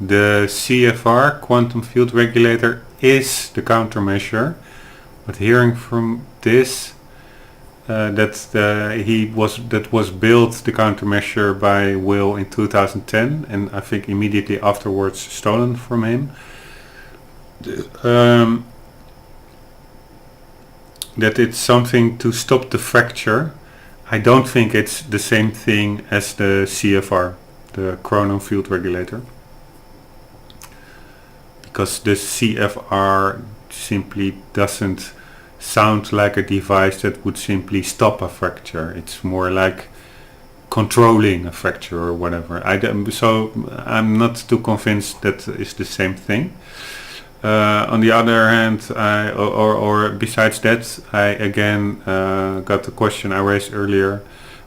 the CFR, quantum field regulator, is the countermeasure. But hearing from this, that was built, the countermeasure, by Will in 2010, and I think immediately afterwards stolen from him. That it's something to stop the fracture. I don't think it's the same thing as the CFR, the chrono field regulator, because the CFR simply doesn't sound like a device that would simply stop a fracture. It's more like controlling a fracture or whatever. So I'm not too convinced that is the same thing. On the other hand, besides that, I again got the question I raised earlier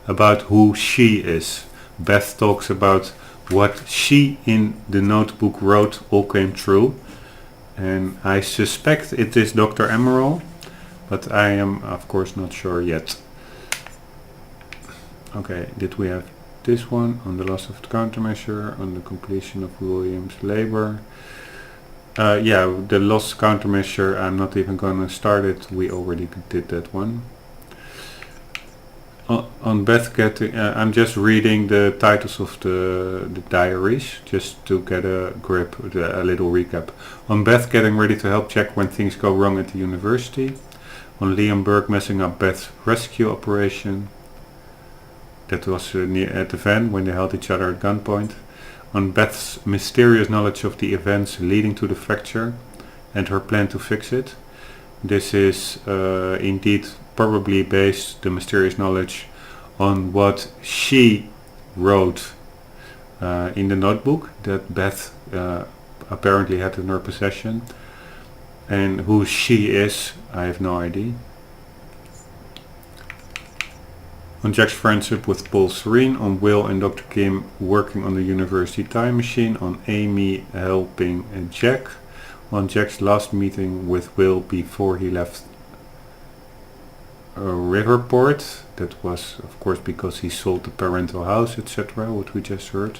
about who she is. Beth talks about what she in the notebook wrote all came true, and I suspect it is Dr. Amaral, but I am of course not sure yet. Okay, did we have this one on the loss of the countermeasure, on the completion of William's labor? Yeah, the lost countermeasure, I'm not even gonna start it, we already did that one. On Beth getting, I'm just reading the titles of the diaries, just to get a grip, a little recap. On Beth getting ready to help Jack when things go wrong at the university. On Liam Burke messing up Beth's rescue operation. That was at the van when they held each other at gunpoint. On Beth's mysterious knowledge of the events leading to the fracture and her plan to fix it. This is indeed probably based, the mysterious knowledge, on what she wrote in the notebook that Beth apparently had in her possession. And who she is, I have no idea. On Jack's friendship with Paul Serene, on Will and Dr. Kim working on the university time machine, on Amy helping Jack, on Jack's last meeting with Will before he left Riverport. That was of course because he sold the parental house, etc., what we just heard.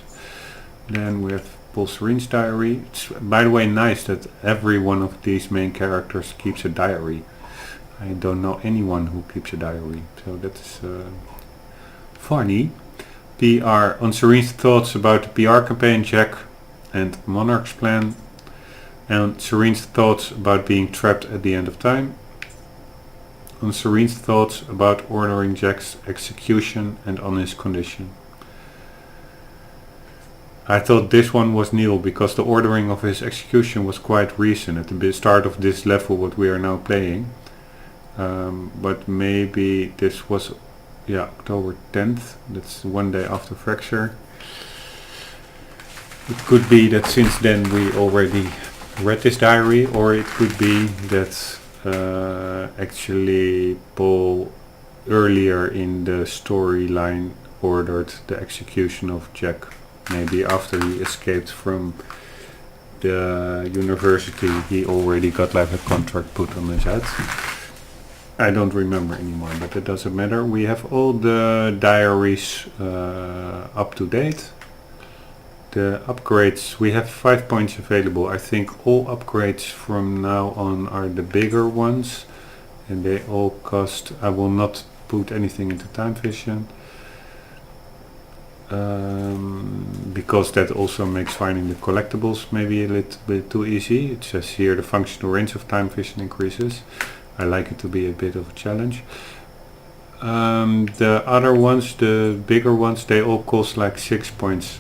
Then we have Paul Serene's diary. It's, by the way, nice that every one of these main characters keeps a diary. I don't know anyone who keeps a diary, so that's funny. PR on Serene's thoughts about the PR campaign, Jack and Monarch's plan, and Serene's thoughts about being trapped at the end of time. On Serene's thoughts about ordering Jack's execution and on his condition. I thought this one was Neil because the ordering of his execution was quite recent at the start of this level what we are now playing. But maybe this was, yeah, October 10th, that's one day after fracture. It could be that since then we already read this diary, or it could be that actually Paul earlier in the storyline ordered the execution of Jack. Maybe after he escaped from the university he already got like a contract put on his head. I don't remember anymore, but it doesn't matter. We have all the diaries up to date. The upgrades, we have 5 points available. I think all upgrades from now on are the bigger ones, and they all cost, I will not put anything into time vision, because that also makes finding the collectibles maybe a little bit too easy. It says here the functional range of time vision increases. I like it to be a bit of a challenge. The other ones, the bigger ones, they all cost like 6 points.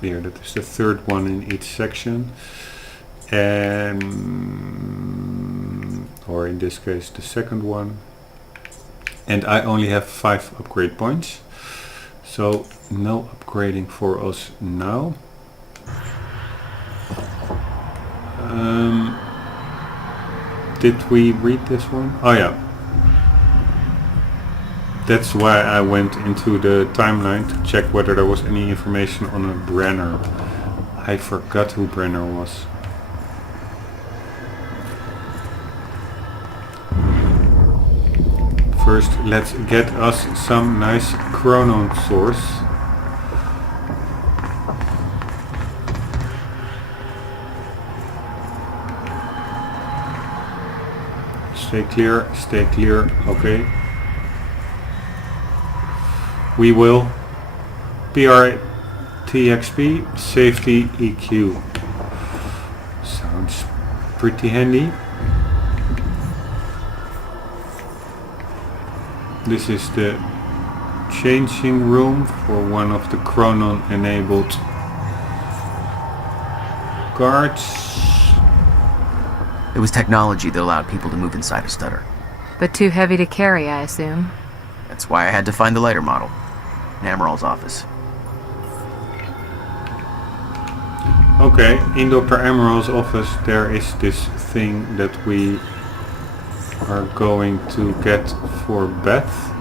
Here, that is the third one in each section. And, or in this case, the second one. And I only have 5 upgrade points. So, no upgrading for us now. Did we read this one? Oh yeah. That's why I went into the timeline to check whether there was any information on a Brenner. I forgot who Brenner was. First, let's get us some nice chronon source. Stay clear, okay. We will PRTXP safety EQ. Sounds pretty handy. This is the changing room for one of the chronon enabled guards. It was technology that allowed people to move inside a stutter. But too heavy to carry, I assume. That's why I had to find the lighter model in Emerald's office. Okay, in Dr. Emerald's office there is this thing that we are going to get for Beth.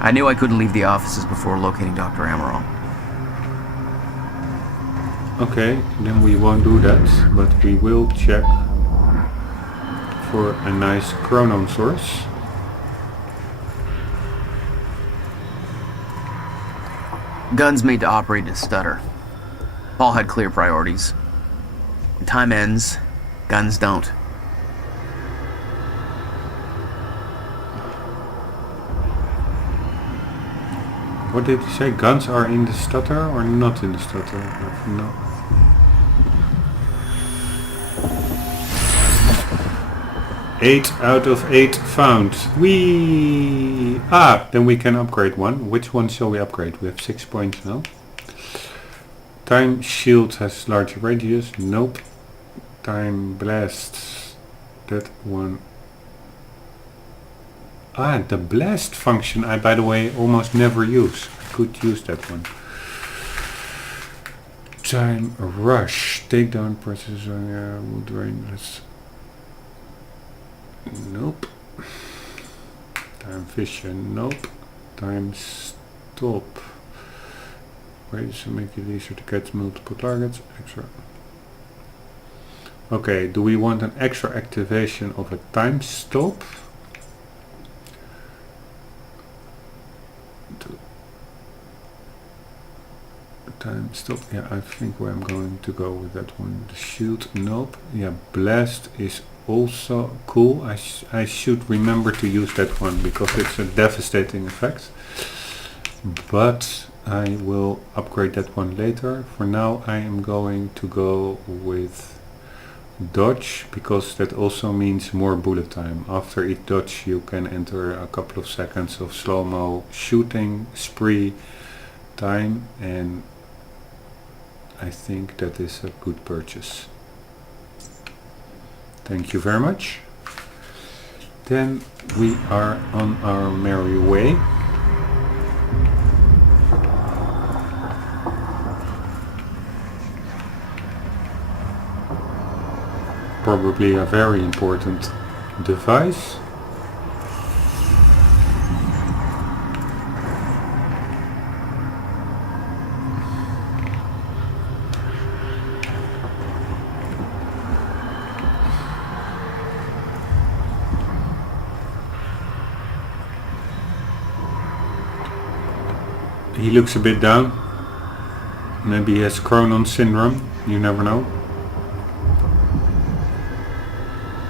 I knew I couldn't leave the offices before locating Dr. Emerald. Okay, then we won't do that, but we will check for a nice chronon source. Guns made to operate in a stutter. Paul had clear priorities. When time ends, guns don't. What did he say? Guns are in the stutter or not in the stutter? No. Eight out of 8 found. Then we can upgrade one. Which one shall we upgrade? We have 6 points now. Time shield has larger radius. Nope. Time blast. That one. The blast function I, by the way, almost never use. I could use that one. Time rush. Takedown processor. Would drain. Nope. Time vision. Nope. Time stop. Ways to make it easier to catch multiple targets. Extra. Okay, do we want an extra activation of a time stop? Time stop. Yeah, I think I'm going to go with that one. The shield. Nope. Yeah, blast is also cool. I should remember to use that one because it's a devastating effect. But I will upgrade that one later. For now I am going to go with dodge because that also means more bullet time. After each dodge you can enter a couple of seconds of slow-mo shooting spree time, and I think that is a good purchase. Thank you very much. Then we are on our merry way. Probably a very important device. He looks a bit down. Maybe he has Cronon syndrome. You never know.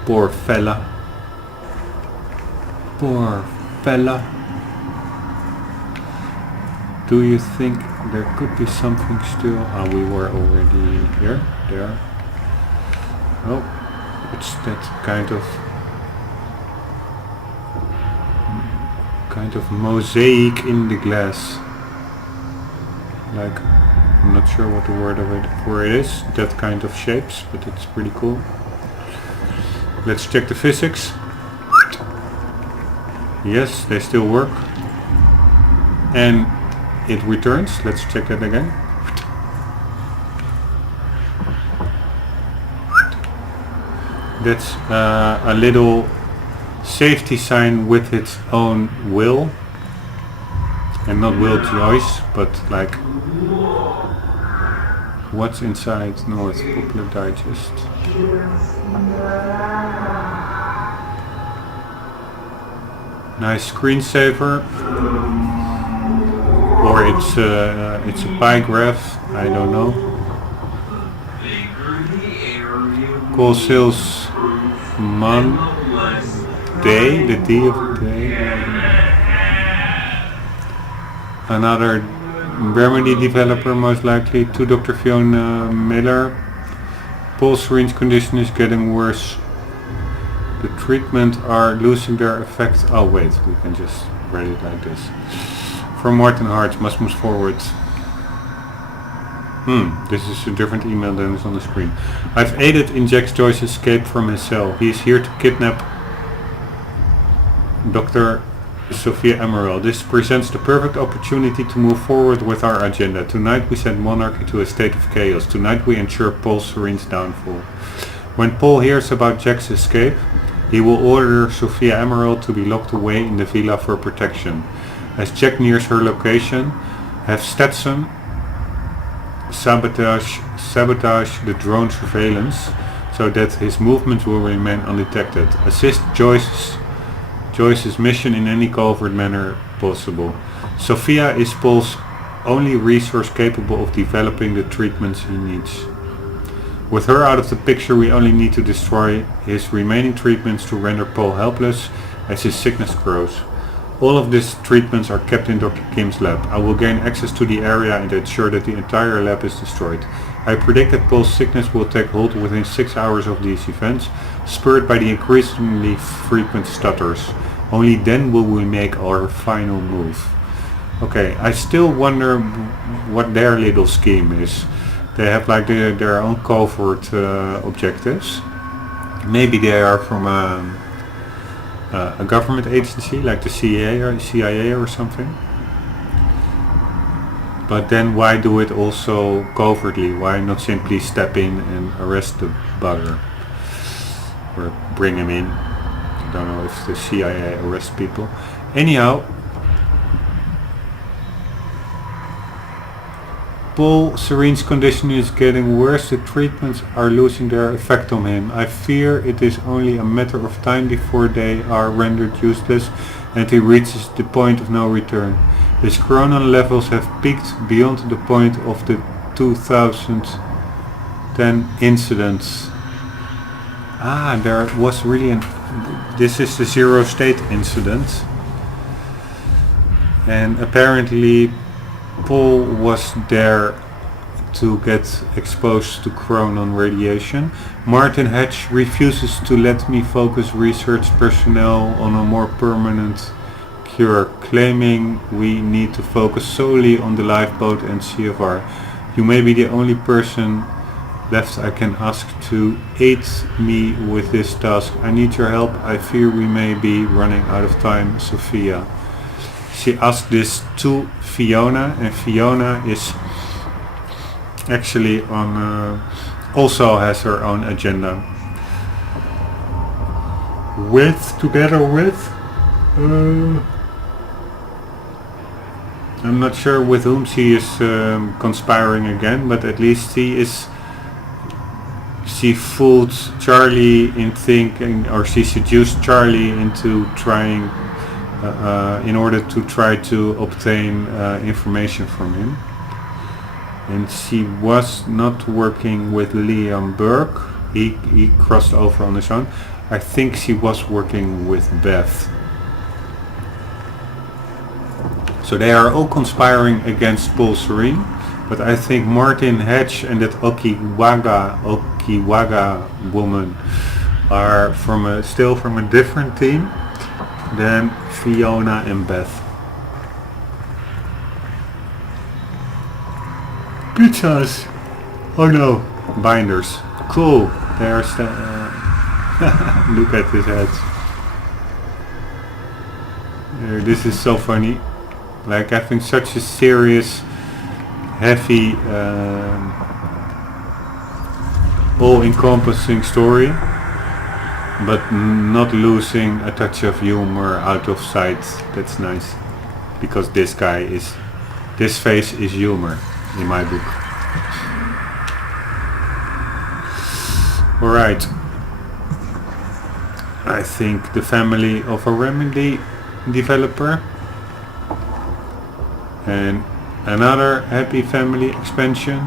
Poor fella. Poor fella. Do you think there could be something still? Ah, we were already here. There. Oh, it's that kind of mosaic in the glass. Like, I'm not sure what the word of it for it is. That kind of shapes, but it's pretty cool. Let's check the physics. Yes, they still work. And it returns. Let's check that again. That's a little safety sign with its own will. And not will choice, but like what's inside? No, it's Popular Digest. Nice screensaver. Or it's a pie graph, I don't know. Call sales Monday, the D of the day. Another remedy developer, most likely, to Dr. Fiona Miller. Paul's syringe condition is getting worse. The treatment are losing their effect. Oh wait, we can just write it like this. From Martin Hart, must move forward. This is a different email than is on the screen. I've aided in Jack Joyce's escape from his cell. He is here to kidnap Dr. Sophia Emerald. This presents the perfect opportunity to move forward with our agenda. Tonight we send Monarch into a state of chaos. Tonight we ensure Paul's serene downfall. When Paul hears about Jack's escape, he will order Sophia Emerald to be locked away in the villa for protection. As Jack nears her location, have Stetson sabotage the drone surveillance so that his movements will remain undetected. Assist Joyce's mission in any covert manner possible. Sophia is Paul's only resource capable of developing the treatments he needs. With her out of the picture, we only need to destroy his remaining treatments to render Paul helpless as his sickness grows. All of these treatments are kept in Dr. Kim's lab. I will gain access to the area and ensure that the entire lab is destroyed. I predict that Paul's sickness will take hold within 6 hours of these events, spurred by the increasingly frequent stutters. Only then will we make our final move. Okay, I still wonder what their little scheme is. They have like their own covert objectives. Maybe they are from a government agency like the CIA or something. But then why do it also covertly? Why not simply step in and arrest the bugger? Or bring him in? I don't know if the CIA arrests people. Anyhow, Paul Serene's condition is getting worse. The treatments are losing their effect on him. I fear it is only a matter of time before they are rendered useless and he reaches the point of no return. His chronon levels have peaked beyond the point of the 2010 incidents. Ah, there was really this is the Zero State incident. And apparently Paul was there to get exposed to chronon radiation. Martin Hatch refuses to let me focus research personnel on a more permanent cure, claiming we need to focus solely on the lifeboat and CFR. You may be the only person left I can ask to aid me with this task. I need your help. I fear we may be running out of time. Sophia. She asked this to Fiona, and Fiona is actually on also has her own agenda together with I'm not sure with whom she is conspiring again, but at least she fooled Charlie in thinking, or she seduced Charlie into trying in order to try to obtain information from him. And she was not working with Liam Burke. He crossed over on his own. I think she was working with Beth. So they are all conspiring against Paul Serene, but I think Martin Hedge and that Okiwaga woman are still from a different team than Fiona and Beth. Pizzas! Oh no, binders. Cool. There's look at his heads. This is so funny. Like having such a serious, heavy, all-encompassing story, but not losing a touch of humor out of sight. That's nice, because this face is humor in my book. Alright, I think the family of a Remedy developer and another Happy Family expansion.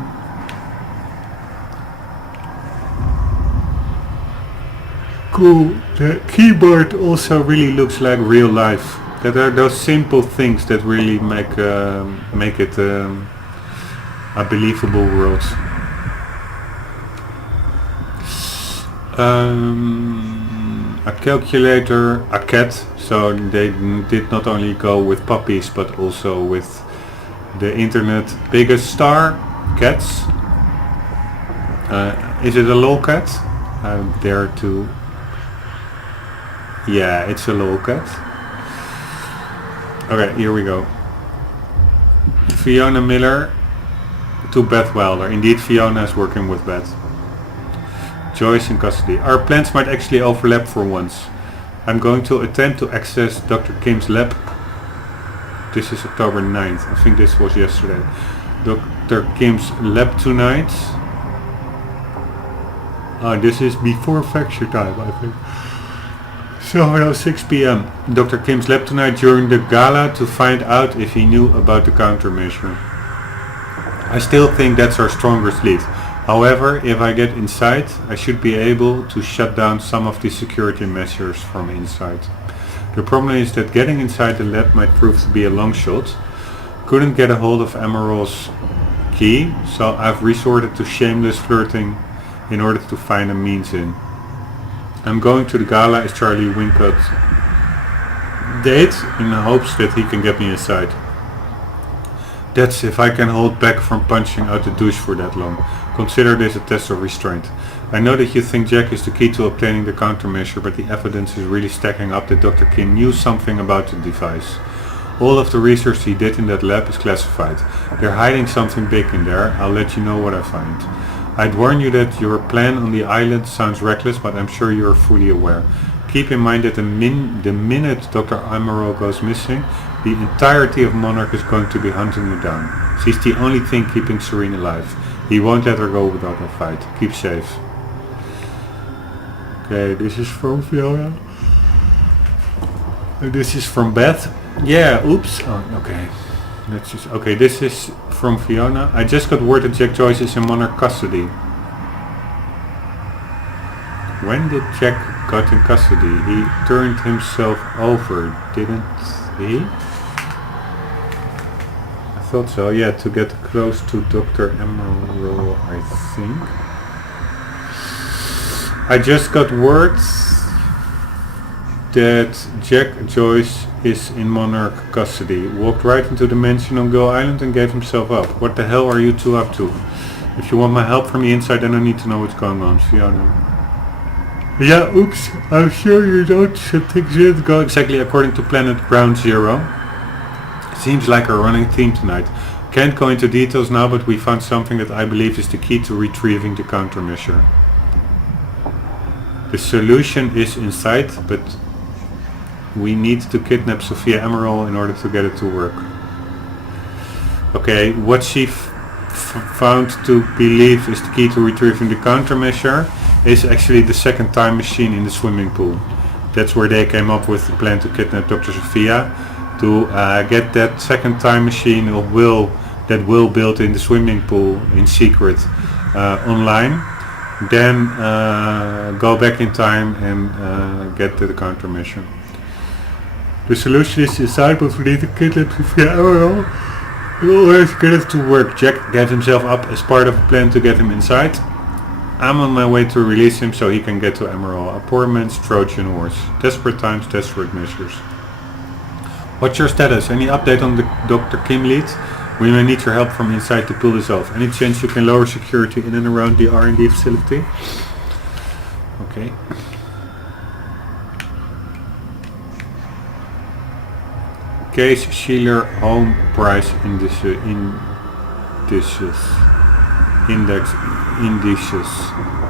Cool, the keyboard also really looks like real life. That are those simple things that really make it a believable world. A calculator, a cat, so they did not only go with puppies but also with the internet biggest star, cats. Is it a lolcat? I dare to... Yeah, it's a lolcat. Okay, here we go. Fiona Miller to Beth Wilder. Indeed, Fiona is working with Beth. Joyce in custody. Our plans might actually overlap for once. I'm going to attempt to access Dr. Kim's lab. This is October 9th. I think this was yesterday. Dr. Kim's lab tonight. This is before facture time, I think. So around 6 p.m. Dr. Kim's lab tonight during the gala to find out if he knew about the countermeasure. I still think that's our strongest lead. However, if I get inside, I should be able to shut down some of the security measures from inside. The problem is that getting inside the lab might prove to be a long shot. Couldn't get a hold of Emerald's key, so I've resorted to shameless flirting in order to find a means in. I'm going to the gala as Charlie Wincott date in the hopes that he can get me inside. That's if I can hold back from punching out the douche for that long. Consider this a test of restraint. I know that you think Jack is the key to obtaining the countermeasure, but the evidence is really stacking up that Dr. Kim knew something about the device. All of the research he did in that lab is classified. They're hiding something big in there. I'll let you know what I find. I'd warn you that your plan on the island sounds reckless, but I'm sure you're fully aware. Keep in mind that the minute Dr. Emerald goes missing, the entirety of Monarch is going to be hunting you down. She's the only thing keeping Serene alive. He won't let her go without a fight. Keep safe. Okay, this is from Fiona. This is from Beth. Yeah, oops. Oh, okay. Let's just... Okay, this is from Fiona. I just got word that Jack Joyce is in Monarch custody. When did Jack got in custody? He turned himself over, didn't he? I thought so, yeah, to get close to Dr. Emerald, I think. I just got word that Jack Joyce is in Monarch custody. Walked right into the mansion on Gull Island and gave himself up. What the hell are you two up to? If you want my help from the inside, then I need to know what's going on, Fiona. Yeah, oops, I'm sure you don't think things didn't go exactly according to Planet Ground Zero. Seems like our running theme tonight. Can't go into details now, but we found something that I believe is the key to retrieving the countermeasure. The solution is inside, but we need to kidnap Sophia Emerald in order to get it to work. Okay, what she found to believe is the key to retrieving the countermeasure is actually the second time machine in the swimming pool. That's where they came up with the plan to kidnap Dr. Sophia, to get that second time machine of Will that Will built in the swimming pool in secret online. Then go back in time and get to the countermeasure. The solution is inside, but we need to kidnap Sophia Emerald. We always get it to work. Jack gave himself up as part of a plan to get him inside. I'm on my way to release him so he can get to Emerald, a poor man's Trojan horse. Desperate times, desperate measures. What's your status? Any update on the Dr. Kim lead? We may need your help from inside to pull this off. Any chance you can lower security in and around the R&D facility? Okay. Case Sheeler home price indices.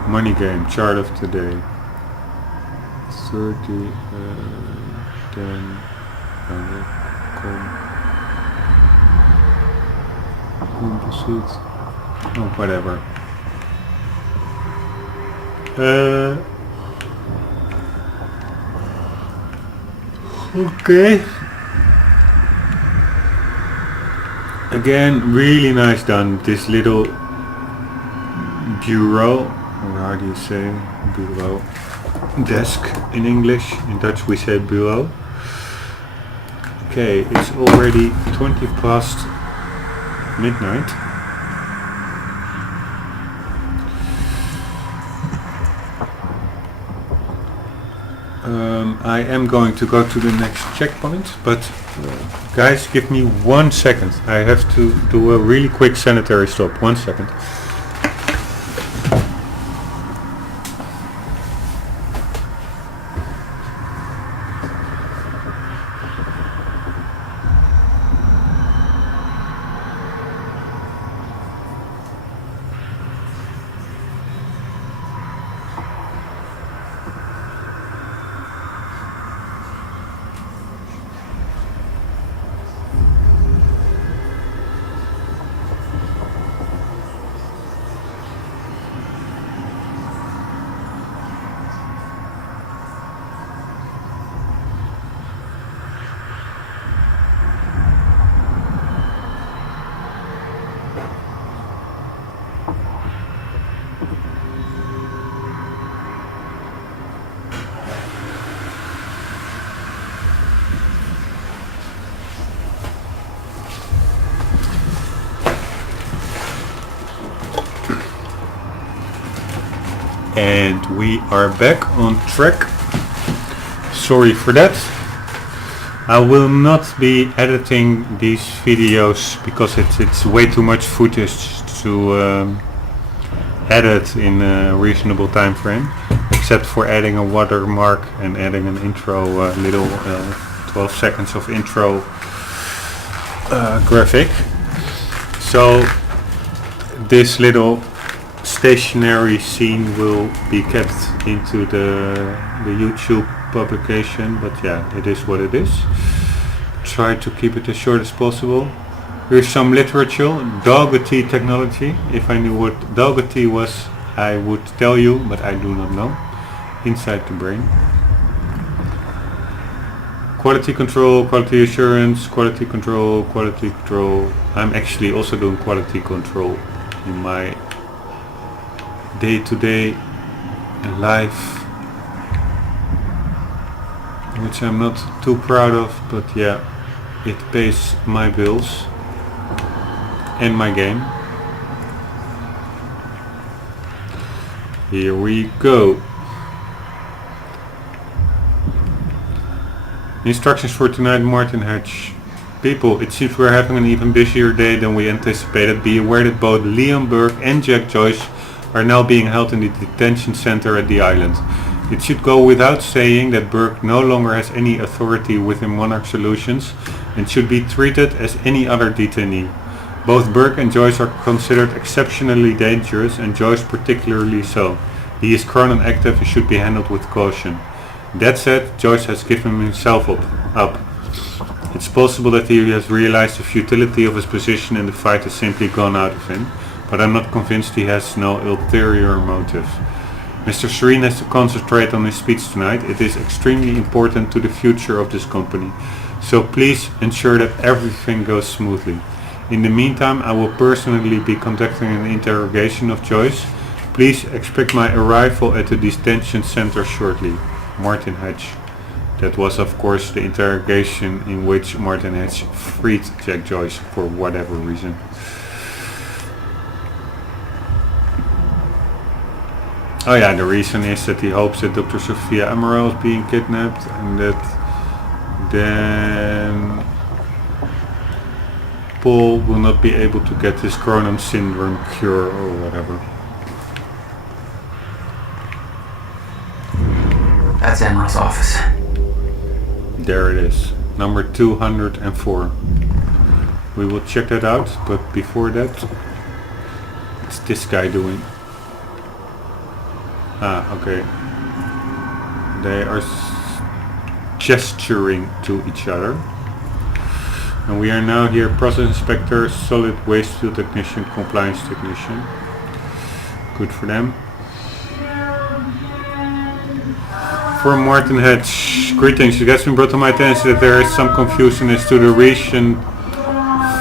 Money game chart of today. 30 10 composite. Oh, whatever. Okay. Again, really nice done. This little bureau, or how do you say bureau? Desk in English. In Dutch we say bureau. Okay, it's already 20 past midnight. I am going to go to the next checkpoint, but guys, give me 1 second. I have to do a really quick sanitary stop. 1 second. And we are back on track. Sorry for that. I will not be editing these videos because it's way too much footage to edit in a reasonable time frame, except for adding a watermark and adding an intro, little 12 seconds of intro graphic. So this little stationary scene will be kept into the YouTube publication, but yeah, it is what it is. Try to keep it as short as possible. Here's some literature. Dougherty technology. If I knew what Dougherty was, I would tell you, but I do not know. Inside the brain. Quality control, quality assurance, quality control, quality control. I'm actually also doing quality control in my day-to-day life, which I'm not too proud of, but yeah, it pays my bills and my game. Here we go. Instructions for tonight, Martin Hatch. People, it seems we're having an even busier day than we anticipated. Be aware that both Liam Burke and Jack Joyce are now being held in the detention center at the island. It should go without saying that Burke no longer has any authority within Monarch Solutions and should be treated as any other detainee. Both Burke and Joyce are considered exceptionally dangerous, and Joyce particularly so. He is Cronin active and should be handled with caution. That said, Joyce has given himself up. It's possible that he has realized the futility of his position and the fight has simply gone out of him, but I'm not convinced he has no ulterior motive. Mr. Serene has to concentrate on his speech tonight. It is extremely important to the future of this company. So please ensure that everything goes smoothly. In the meantime, I will personally be conducting an interrogation of Joyce. Please expect my arrival at the detention center shortly. Martin Hedge. That was of course the interrogation in which Martin Hedge freed Jack Joyce for whatever reason. Oh yeah, the reason is that he hopes that Dr. Sophia Amaral is being kidnapped and that then Paul will not be able to get his Crohn's syndrome cure or whatever. That's Amaral's office. There it is, number 204. We will check that out, but before that, what's this guy doing? Ah, okay. They are gesturing to each other. And we are now here, process inspector, solid waste field technician, compliance technician. Good for them. For Martin Hedge, greetings. It has been brought to my attention that there is some confusion as to the reason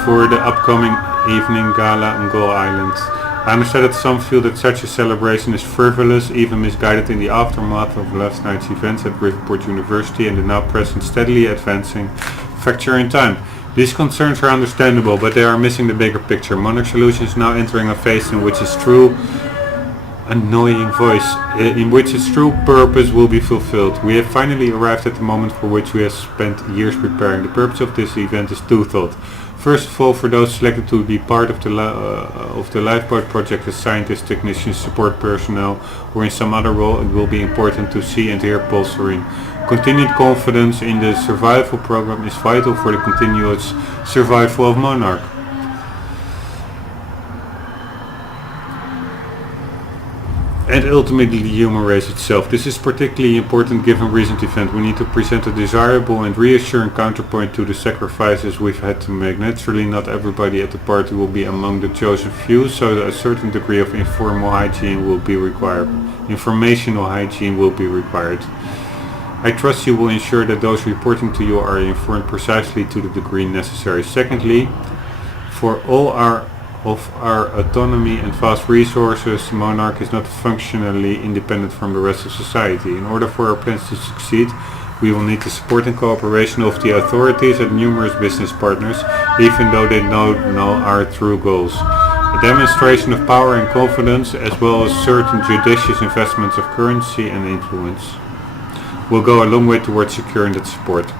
for the upcoming evening gala on Gull Island. I understand that some feel that such a celebration is frivolous, even misguided in the aftermath of last night's events at Riverport University and the now present steadily advancing fracture in time. These concerns are understandable, but they are missing the bigger picture. Monarch Solutions is now entering a phase in which its true purpose will be fulfilled. We have finally arrived at the moment for which we have spent years preparing. The purpose of this event is twofold. First of all, for those selected to be part of the lifeboat project as scientists, technicians, support personnel, or in some other role, it will be important to see and hear Paul Serene. Continued confidence in the survival program is vital for the continuous survival of Monarch. And ultimately the human race itself. This is particularly important given recent events. We need to present a desirable and reassuring counterpoint to the sacrifices we've had to make. Naturally, not everybody at the party will be among the chosen few, so a certain degree of informational hygiene will be required. I trust you will ensure that those reporting to you are informed precisely to the degree necessary. Secondly, for all of our autonomy and vast resources, Monarch is not functionally independent from the rest of society. In order for our plans to succeed, we will need the support and cooperation of the authorities and numerous business partners, even though they don't know our true goals. A demonstration of power and confidence, as well as certain judicious investments of currency and influence, will go a long way towards securing that support.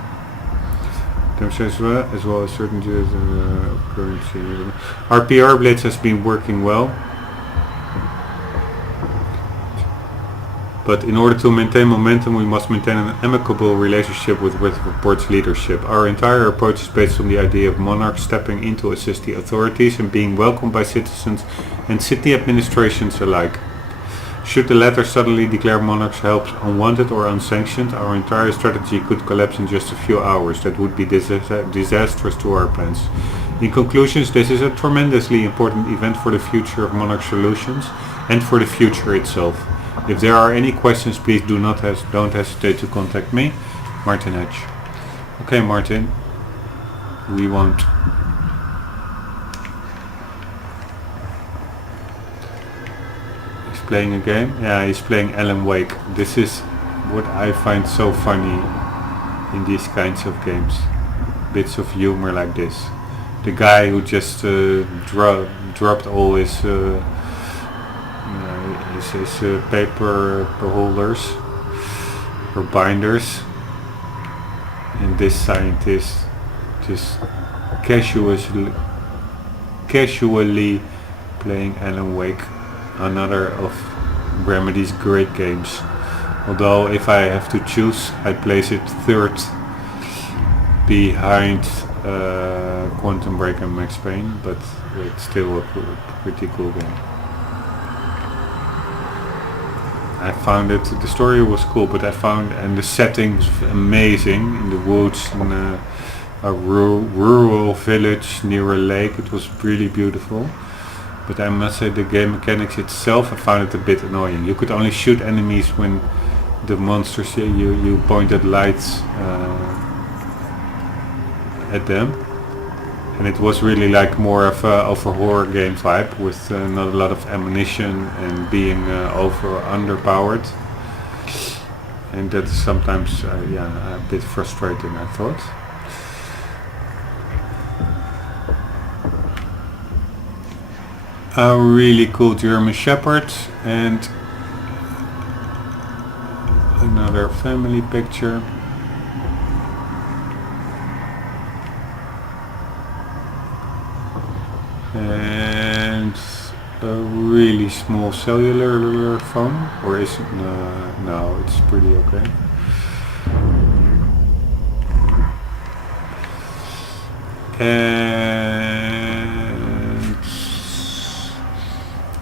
As well as certain currency. Our PR blitz has been working well, but in order to maintain momentum, we must maintain an amicable relationship with Riverport's leadership. Our entire approach is based on the idea of Monarch stepping in to assist the authorities and being welcomed by citizens and city administrations alike. Should the latter suddenly declare Monarch's help unwanted or unsanctioned, our entire strategy could collapse in just a few hours. That would be disastrous to our plans. In conclusion, this is a tremendously important event for the future of Monarch Solutions and for the future itself. If there are any questions, please don't hesitate to contact me, Martin Hedge. Okay, Martin, we won't. Playing a game? Yeah, he's playing Alan Wake. This is what I find so funny in these kinds of games. Bits of humor like this. The guy who just dropped all his paper holders or binders, and this scientist just casually playing Alan Wake, another of Remedy's great games. Although if I have to choose, I place it third behind Quantum Break and Max Payne, but it's still a pretty cool game. I found it, the story was cool, but and the settings amazing, in the woods, in a rural village near a lake. It was really beautiful. But I must say the game mechanics itself, I found it a bit annoying. You could only shoot enemies when the monsters, you pointed lights at them. And it was really like more of a horror game vibe with not a lot of ammunition and being underpowered. And that's sometimes a bit frustrating, I thought. A really cool German Shepherd and another family picture. And a really small cellular phone, or is it? No, it's pretty okay. And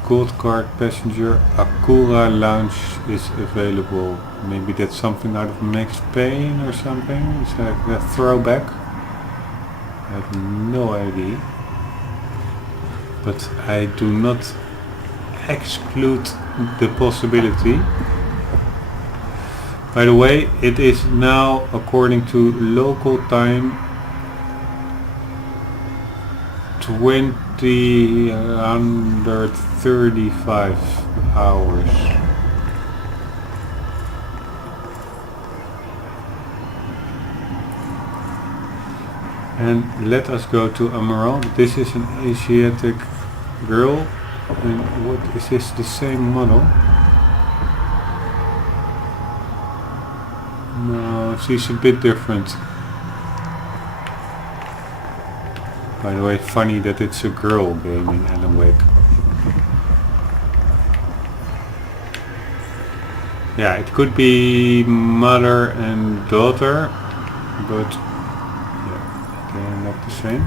Gold Card Passenger Acura Lounge is available. Maybe that's something out of Max Payne or something. It's like a throwback. I have no idea. But I do not exclude the possibility. By the way, it is now, according to local time, 135 hours. And let us go to Emerald. This is an Asiatic girl. And what is this? The same model? No, she's a bit different. By the way, funny that it's a girl gaming Alan Wake. Yeah, it could be mother and daughter, but they're not the same.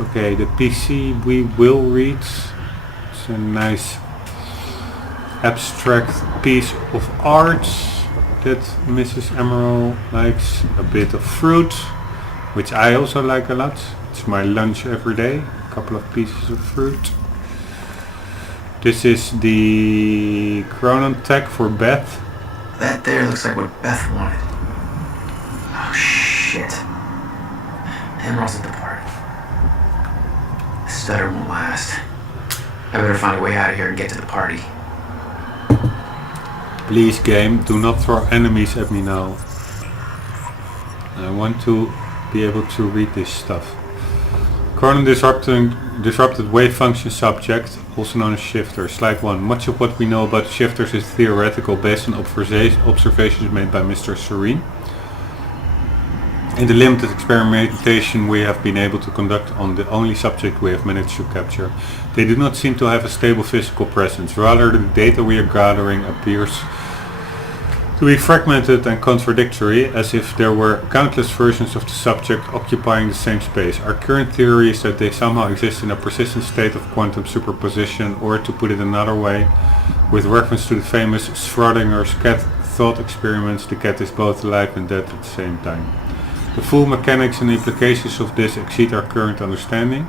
Okay, the PC we will read. It's a nice abstract piece of art that Mrs. Emerald likes. A bit of fruit, which I also like a lot. It's my lunch every day. A couple of pieces of fruit. This is the Chronon tech for Beth. That there looks like what Beth wanted. Oh shit. Emerald's at the party. The stutter won't last. I better find a way out of here and get to the party. Please game, do not throw enemies at me now. I want to be able to read this stuff. Chronon disrupted wave function subject, also known as shifter. Slide 1. Much of what we know about shifters is theoretical based on observations made by Mr. Serene. In the limited experimentation we have been able to conduct on the only subject we have managed to capture, they do not seem to have a stable physical presence. Rather, the data we are gathering appears to be fragmented and contradictory, as if there were countless versions of the subject occupying the same space. Our current theory is that they somehow exist in a persistent state of quantum superposition, or to put it another way, with reference to the famous Schrodinger's cat thought experiments, the cat is both alive and dead at the same time. The full mechanics and implications of this exceed our current understanding,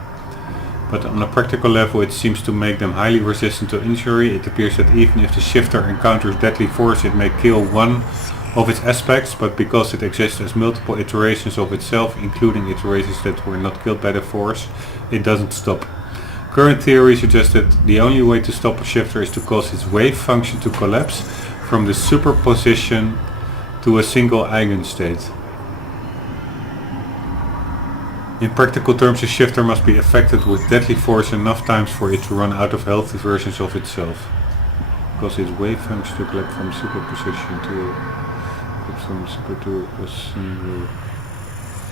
but on a practical level it seems to make them highly resistant to injury. It appears that even if the shifter encounters deadly force, it may kill one of its aspects, but because it exists as multiple iterations of itself, including iterations that were not killed by the force, it doesn't stop. Current theory suggests that the only way to stop a shifter is to cause its wave function to collapse from the superposition to a single eigenstate. In practical terms, a shifter must be affected with deadly force enough times for it to run out of healthy versions of itself. Because its wave function to collapse from superposition to a single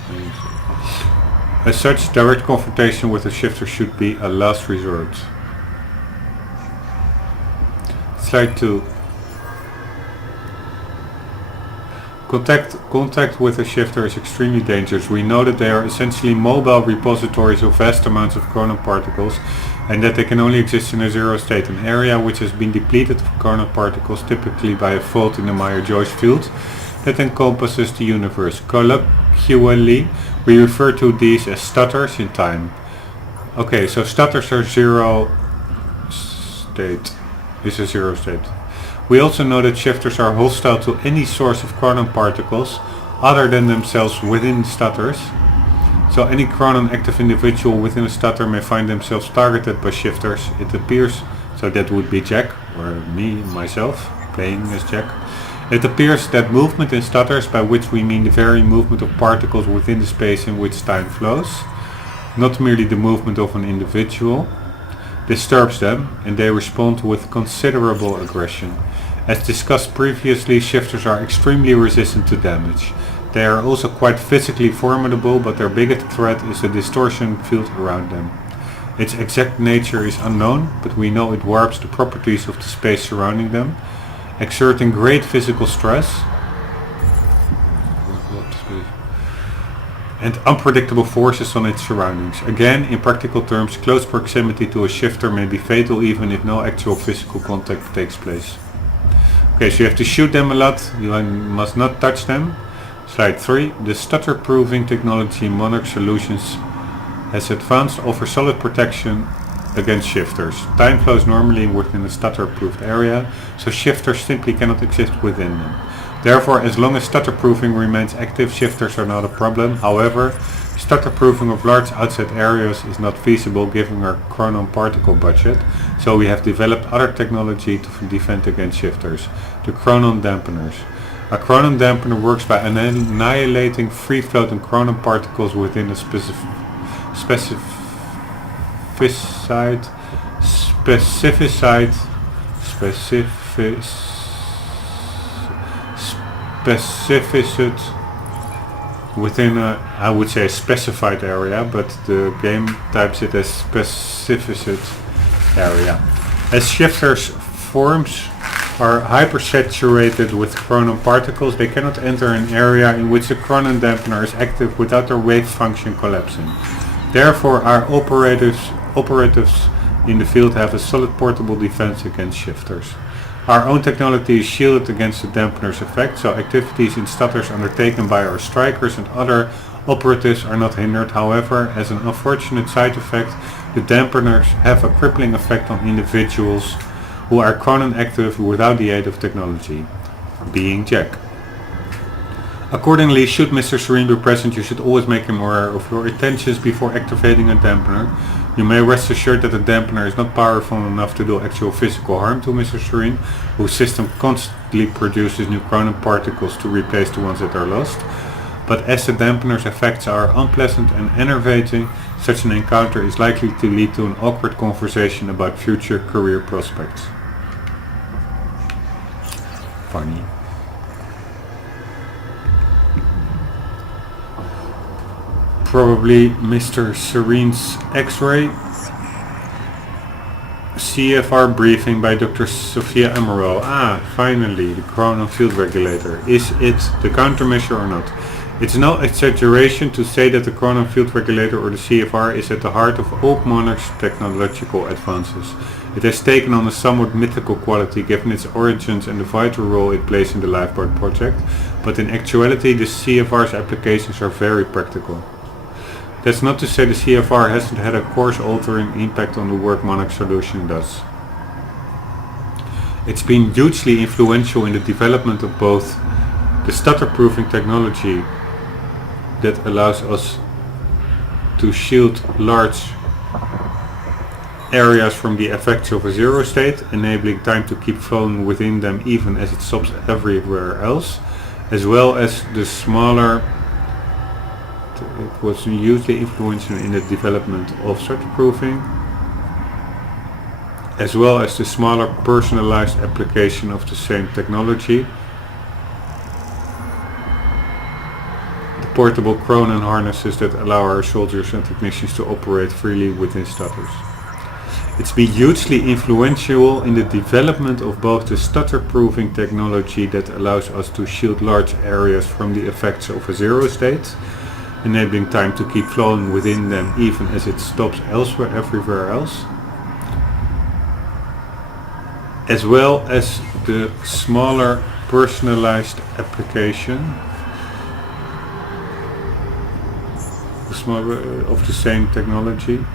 eigenstate. As such, direct confrontation with a shifter should be a last resort. Slide 2. Contact with a shifter is extremely dangerous. We know that they are essentially mobile repositories of vast amounts of chronon particles, and that they can only exist in a zero state, an area which has been depleted of chronon particles, typically by a fault in the Meyer-Joyce field that encompasses the universe. Colloquially, we refer to these as stutters in time. Okay, so stutters are zero state. Is a zero state. We also know that shifters are hostile to any source of chronon particles other than themselves within stutters. So any chronon active individual within a stutter may find themselves targeted by shifters. It appears, so that would be Jack, or me, myself, playing as Jack. It appears that movement in stutters, by which we mean the very movement of particles within the space in which time flows, not merely the movement of an individual, disturbs them, and they respond with considerable aggression. As discussed previously, shifters are extremely resistant to damage. They are also quite physically formidable, but their biggest threat is the distortion field around them. Its exact nature is unknown, but we know it warps the properties of the space surrounding them, exerting great physical stress and unpredictable forces on its surroundings. Again, in practical terms, close proximity to a shifter may be fatal even if no actual physical contact takes place. Okay, so you have to shoot them a lot, you must not touch them. Slide 3. The stutter-proofing technology Monarch Solutions has advanced offers solid protection against shifters. Time flows normally within a stutter-proofed area, so shifters simply cannot exist within them. Therefore, as long as stutter-proofing remains active, shifters are not a problem. However, stutter-proofing of large outside areas is not feasible given our chronon particle budget, so we have developed other technology to defend against shifters, the chronon dampeners. A chronon dampener works by annihilating free-floating chronon particles within a specific within a, I would say, specified area, but the game types it as specific area. As shifters forms are hypersaturated with chronon particles, they cannot enter an area in which the chronon dampener is active without their wave function collapsing. Therefore, our operatives in the field have a solid portable defense against shifters. Our own technology is shielded against the dampener's effect, so activities in stutters undertaken by our strikers and other operatives are not hindered. However, as an unfortunate side effect, the dampeners have a crippling effect on individuals who are chronon active without the aid of technology, being Jack. Accordingly, should Mr. Serene be present, you should always make him aware of your intentions before activating a dampener. You may rest assured that the dampener is not powerful enough to do actual physical harm to Mr. Serene, whose system constantly produces new chronon particles to replace the ones that are lost. But as the dampener's effects are unpleasant and enervating, such an encounter is likely to lead to an awkward conversation about future career prospects. Funny. Probably Mr. Serene's X-ray. CFR briefing by Dr. Sophia Amaro. Ah, finally, the chronon field regulator. Is it the countermeasure or not? It's no exaggeration to say that the chronon field regulator, or the CFR, is at the heart of all Monarch's technological advances. It has taken on a somewhat mythical quality given its origins and the vital role it plays in the Lifeboat project, but in actuality the CFR's applications are very practical. That's not to say the CFR hasn't had a course-altering impact on the work Monarch Solution does. It's been hugely influential in the development of both the stutter-proofing technology that allows us to shield large areas from the effects of a zero state, enabling time to keep flowing within them even as it stops everywhere else, as well as the smaller. It was hugely influential in the development of stutter-proofing, as well as the smaller personalized application of the same technology. The portable chronon harnesses that allow our soldiers and technicians to operate freely within stutters. It's been hugely influential in the development of both the stutter-proofing technology that allows us to shield large areas from the effects of a zero state, enabling time to keep flowing within them even as it stops everywhere else, as well as the smaller personalized application of the same technology.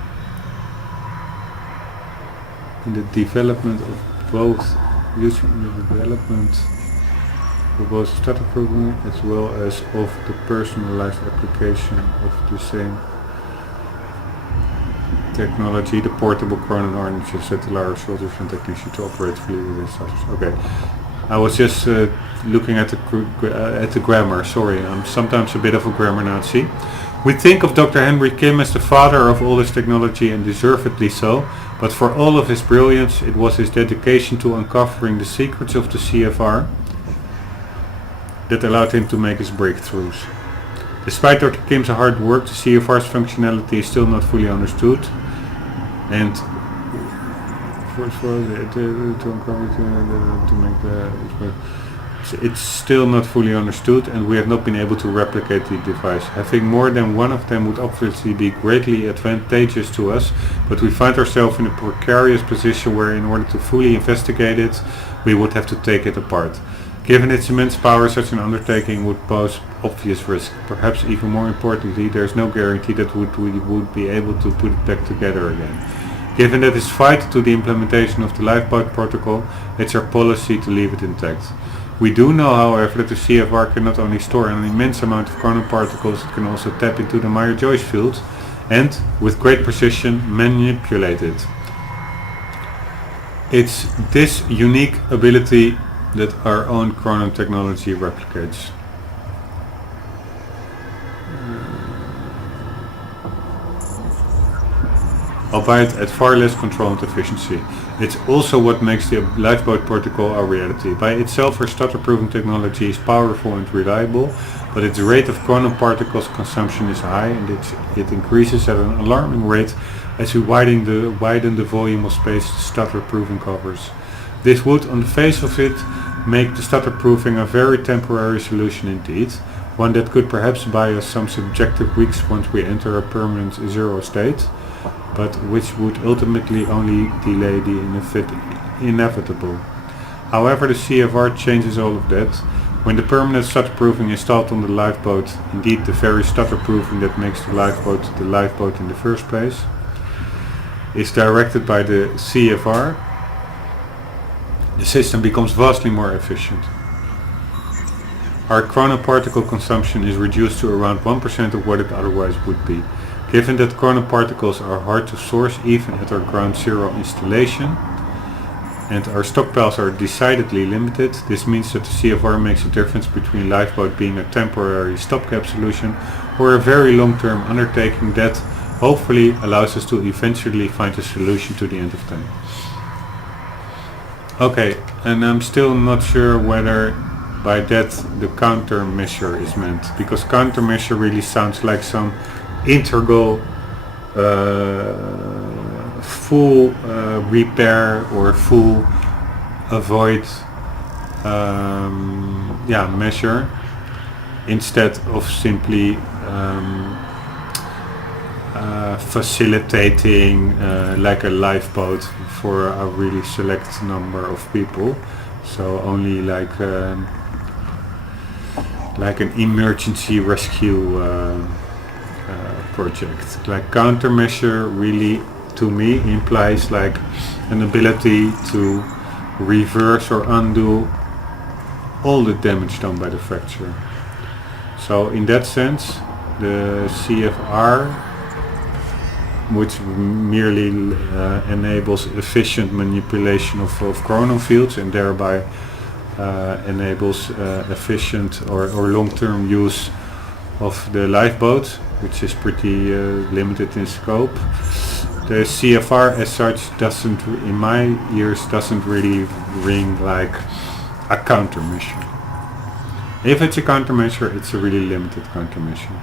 in the development of both, using in the development of both stutter proofing as well as of the personalized application of the same technology, the portable Cronin harnesses that allow soldiers and technicians to operate freely with stutters. Okay, I was just looking at the grammar. Sorry, I'm sometimes a bit of a grammar Nazi. We think of Dr. Henry Kim as the father of all this technology, and deservedly so, but for all of his brilliance, it was his dedication to uncovering the secrets of the CFR that allowed him to make his breakthroughs. Despite Dr. Kim's hard work, the CFR's functionality is still not fully understood, and it's still not fully understood, and we have not been able to replicate the device. Having more than one of them would obviously be greatly advantageous to us, but we find ourselves in a precarious position where in order to fully investigate it, we would have to take it apart. Given its immense power, such an undertaking would pose obvious risk. Perhaps even more importantly, there is no guarantee that we would be able to put it back together again. Given that it's vital to the implementation of the lifeboat protocol, it's our policy to leave it intact. We do know, however, that the CFR can not only store an immense amount of Cronin particles, it can also tap into the Meyer-Joyce field and, with great precision, manipulate it. It's this unique ability that our own Cronin technology replicates. Albeit at far less control and efficiency. It's also what makes the lifeboat protocol our reality. By itself, our stutter-proofing technology is powerful and reliable, but its rate of Cronin particles consumption is high, and it increases at an alarming rate as we widen the volume of space the stutter-proofing covers. This would, on the face of it, make the stutter-proofing a very temporary solution indeed, one that could perhaps buy us some subjective weeks once we enter a permanent zero state, but which would ultimately only delay the inevitable. However, the CFR changes all of that. When the permanent stutter-proofing installed on the lifeboat, indeed the very stutter-proofing that makes the lifeboat in the first place, is directed by the CFR, the system becomes vastly more efficient. Our Cronin particle consumption is reduced to around 1% of what it otherwise would be. Given that Cronin particles are hard to source even at our ground zero installation, and our stockpiles are decidedly limited, this means that the CFR makes a difference between lifeboat being a temporary stopgap solution or a very long-term undertaking that hopefully allows us to eventually find a solution to the end of time. Okay, and I'm still not sure whether by that the countermeasure is meant, because countermeasure really sounds like some integral full repair or full avoid measure, instead of simply facilitating like a lifeboat for a really select number of people, so only like an emergency rescue project. Like countermeasure really to me implies like an ability to reverse or undo all the damage done by the fracture. So in that sense, the CFR, which merely enables efficient manipulation of Cronin fields and thereby enables efficient or long-term use of the lifeboat, which is pretty limited in scope. The CFR as such doesn't, in my ears, doesn't really ring like a countermeasure. If it's a countermeasure, it's a really limited countermeasure.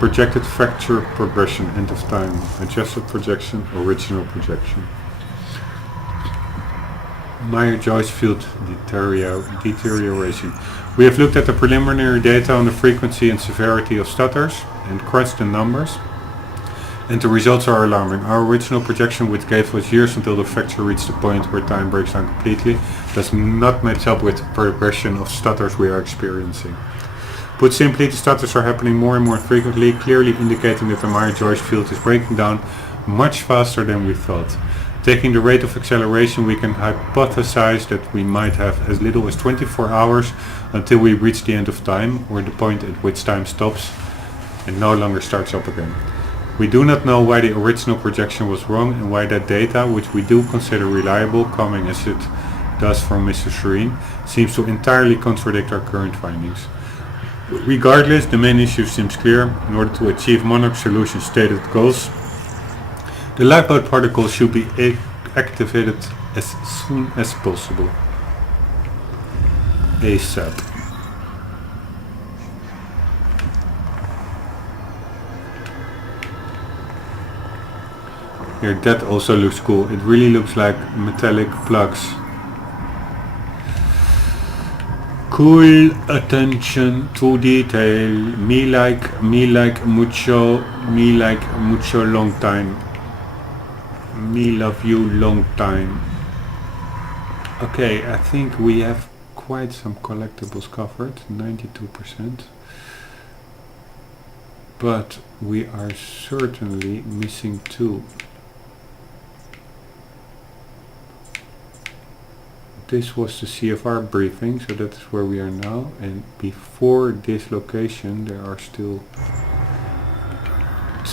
Projected fracture progression, end of time, adjusted projection, original projection. Meyer-Joyce field deterioration. We have looked at the preliminary data on the frequency and severity of stutters and crunched the numbers, and the results are alarming. Our original projection, which gave us years until the fracture reached the point where time breaks down completely, does not match up with the progression of stutters we are experiencing. Put simply, the stutters are happening more and more frequently, clearly indicating that the Meyer-Joyce field is breaking down much faster than we thought. Taking the rate of acceleration, we can hypothesize that we might have as little as 24 hours until we reach the end of time, or the point at which time stops and no longer starts up again. We do not know why the original projection was wrong and why that data, which we do consider reliable, coming as it does from Mr. Serene, seems to entirely contradict our current findings. Regardless, the main issue seems clear. In order to achieve Monarch Solution's stated goals, the lifeboat particles should be activated as soon as possible. ASAP. Here, that also looks cool. It really looks like metallic plugs. Cool attention to detail. Me like mucho long time. Me love you long time. Okay, I think we have quite some collectibles covered, 92%. But we are certainly missing 2. This was the CFR briefing, so that is where we are now, and before this location there are still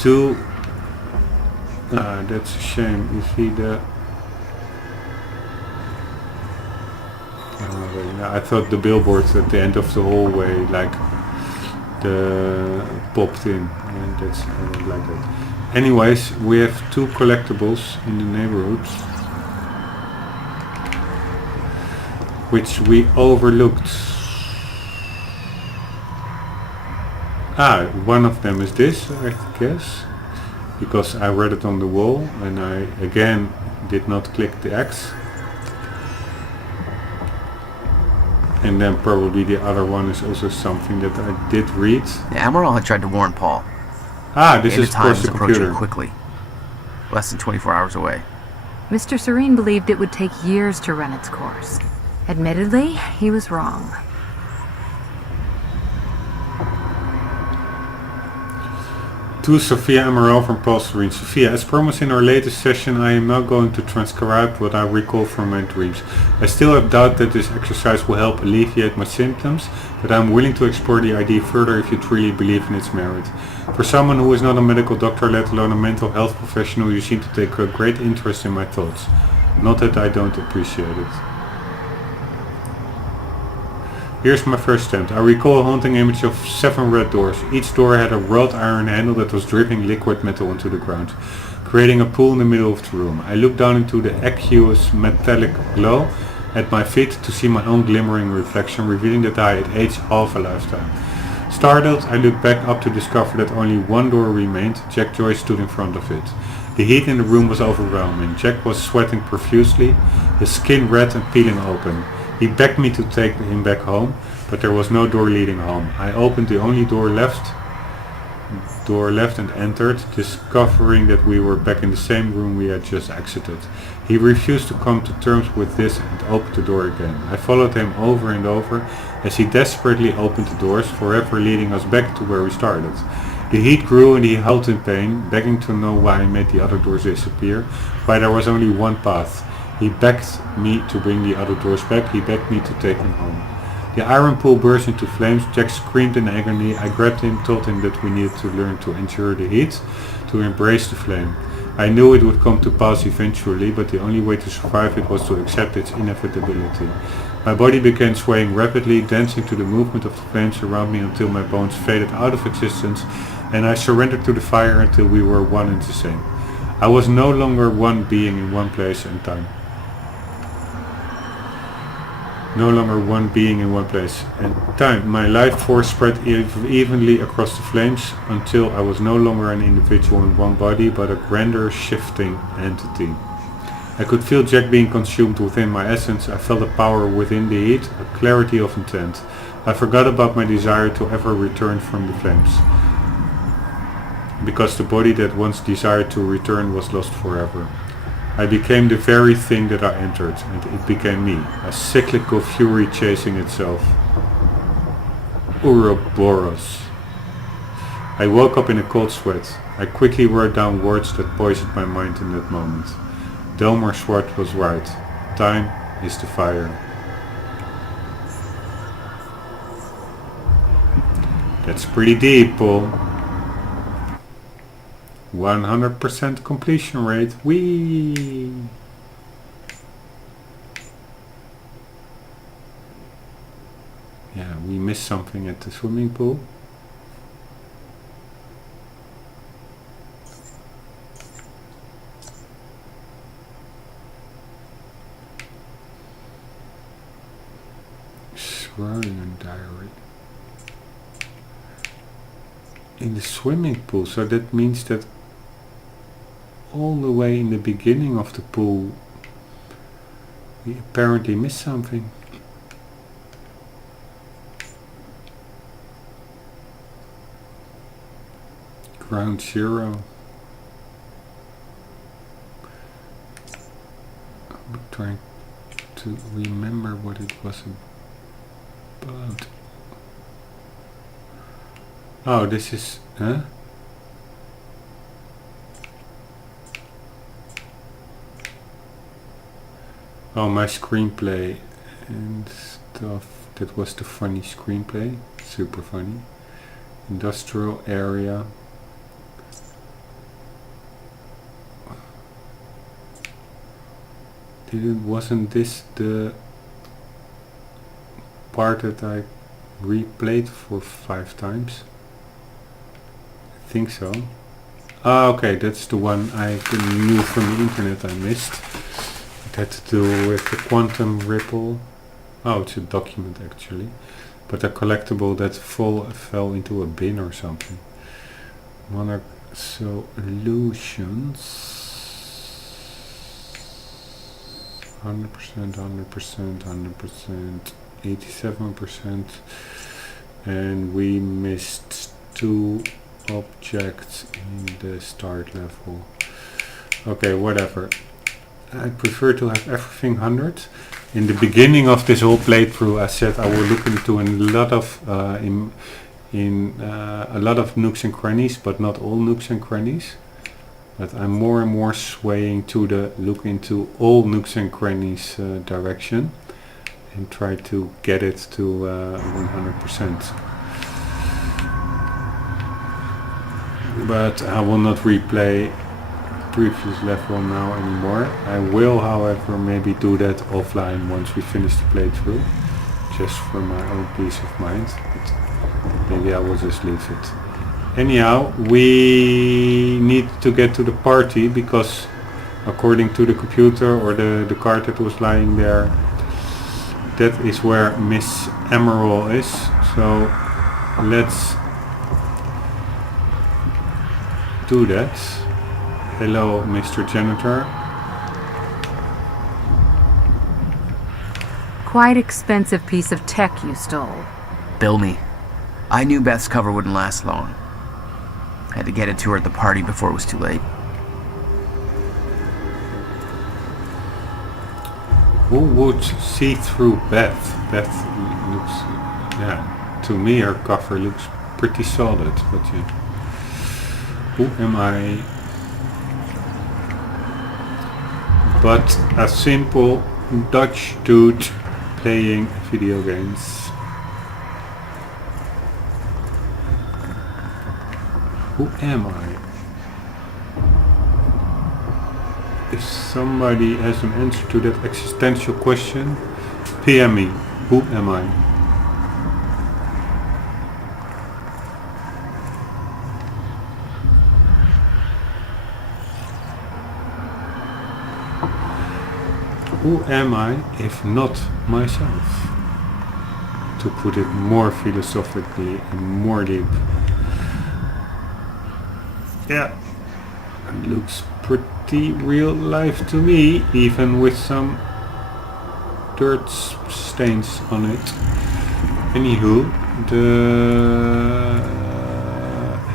2. That's a shame. You see the... I thought the billboards at the end of the hallway like the popped in, and that's I don't like that. Anyways, we have 2 collectibles in the neighborhood which we overlooked. One of them is this, I guess, because I read it on the wall and I again did not click the X. And then probably the other one is also something that I did read. The Admiral had tried to warn Paul. This is of course the computer. Quickly, less than 24 hours away. Mr. Serene believed it would take years to run its course. Admittedly, he was wrong. To Sophia Amaral from Paul Serene. Sophia, as promised in our latest session, I am now going to transcribe what I recall from my dreams. I still have doubt that this exercise will help alleviate my symptoms, but I am willing to explore the idea further if you truly believe in its merit. For someone who is not a medical doctor, let alone a mental health professional, you seem to take a great interest in my thoughts. Not that I don't appreciate it. Here's my first attempt. I recall a haunting image of 7 red doors. Each door had a wrought iron handle that was dripping liquid metal into the ground, creating a pool in the middle of the room. I looked down into the aqueous metallic glow at my feet to see my own glimmering reflection, revealing that I had aged half a lifetime. Startled, I looked back up to discover that only 1 door remained. Jack Joyce stood in front of it. The heat in the room was overwhelming. Jack was sweating profusely, his skin red and peeling open. He begged me to take him back home, but there was no door leading home. I opened the only door left and entered, discovering that we were back in the same room we had just exited. He refused to come to terms with this and opened the door again. I followed him over and over as he desperately opened the doors, forever leading us back to where we started. The heat grew and he howled in pain, begging to know why I made the other doors disappear, why there was only one path. He begged me to bring the other doors back. He begged me to take him home. The iron pool burst into flames. Jack screamed in agony. I grabbed him, told him that we needed to learn to endure the heat, to embrace the flame. I knew it would come to pass eventually, but the only way to survive it was to accept its inevitability. My body began swaying rapidly, dancing to the movement of the flames around me until my bones faded out of existence, and I surrendered to the fire until we were one and the same. I was no longer one being in one place and time. No longer one being in one place and time. My life force spread evenly across the flames until I was no longer an individual in one body, but a grander, shifting entity. I could feel Jack being consumed within my essence. I felt a power within the heat, a clarity of intent. I forgot about my desire to ever return from the flames, because the body that once desired to return was lost forever. I became the very thing that I entered, and it became me, a cyclical fury chasing itself. Ouroboros. I woke up in a cold sweat. I quickly wrote down words that poisoned my mind in that moment. Delmer Swart was right. Time is the fire. That's pretty deep, Paul. 100% completion rate. Whee! Yeah, we missed something at the swimming pool. Schrodinger diary. In the swimming pool, so that means that all the way in the beginning of the pool we apparently missed something. Ground zero. I'm trying to remember what it was about. Oh, this is, huh? Oh, my screenplay and stuff. That was the funny screenplay. Super funny. Industrial area. Wasn't this the part that I replayed for 5 times? I think so. Ah, okay, that's the one I knew from the internet I missed. It had to do with the quantum ripple. Oh, it's a document actually. But a collectible that fell into a bin or something. Monarch solutions. 100%, 100%, 100%, 87%, and we missed 2 objects in the start level. Okay, whatever. I prefer to have everything 100. In the beginning of this whole playthrough, I said I will look into a lot of a lot of nooks and crannies, but not all nooks and crannies. But I'm more and more swaying to the look into all nooks and crannies direction and try to get it to 100%. But I will not replay previous level now anymore. I will, however, maybe do that offline once we finish the playthrough, just for my own peace of mind. But maybe I will just leave it. Anyhow, we need to get to the party because according to the computer or the card that was lying there, that is where Miss Emerald is. So let's do that. Hello, Mr. Janitor. Quite expensive piece of tech you stole. Bill me. I knew Beth's cover wouldn't last long. Had to get it to her at the party before it was too late. Who would see through Beth? Beth looks, yeah, to me her cover looks pretty solid, but yeah. Who am I? But a simple Dutch dude playing video games. Who am I? If somebody has an answer to that existential question, PM me. Who am I? Who am I if not myself? To put it more philosophically and more deep. Yeah, it looks pretty real life to me, even with some dirt stains on it. Anywho, the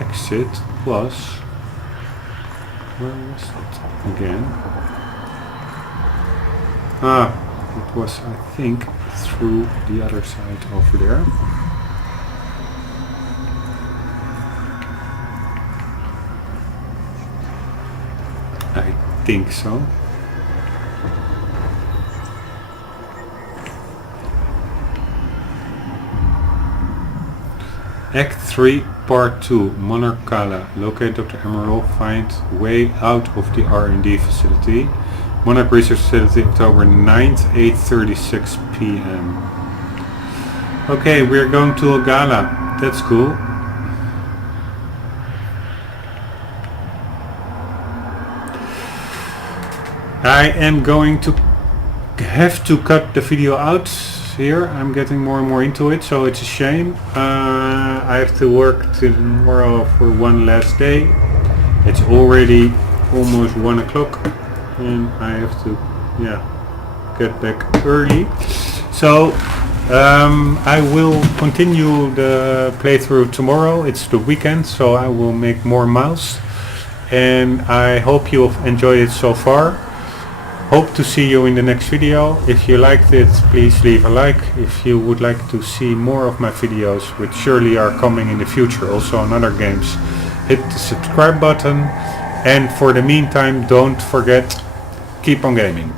exit was... where was it again? Ah, it was, I think, through the other side over there. I think so. Act 3, Part 2, Monarch Kala. Locate Dr. Emerald, find way out of the R&D facility. Monarch Research Facility, October 9th, 8:36 p.m. Okay, we're going to a gala. That's cool. I am going to have to cut the video out here. I'm getting more and more into it, so it's a shame. I have to work tomorrow for one last day. It's already almost 1 o'clock and I have to get back early. So I will continue the playthrough tomorrow. It's the weekend, so I will make more mouse, and I hope you have enjoyed it so far. Hope to see you in the next video. If you liked it, please leave a like. If you would like to see more of my videos, which surely are coming in the future also on other games, hit the subscribe button, and for the meantime, don't forget, keep on gaming.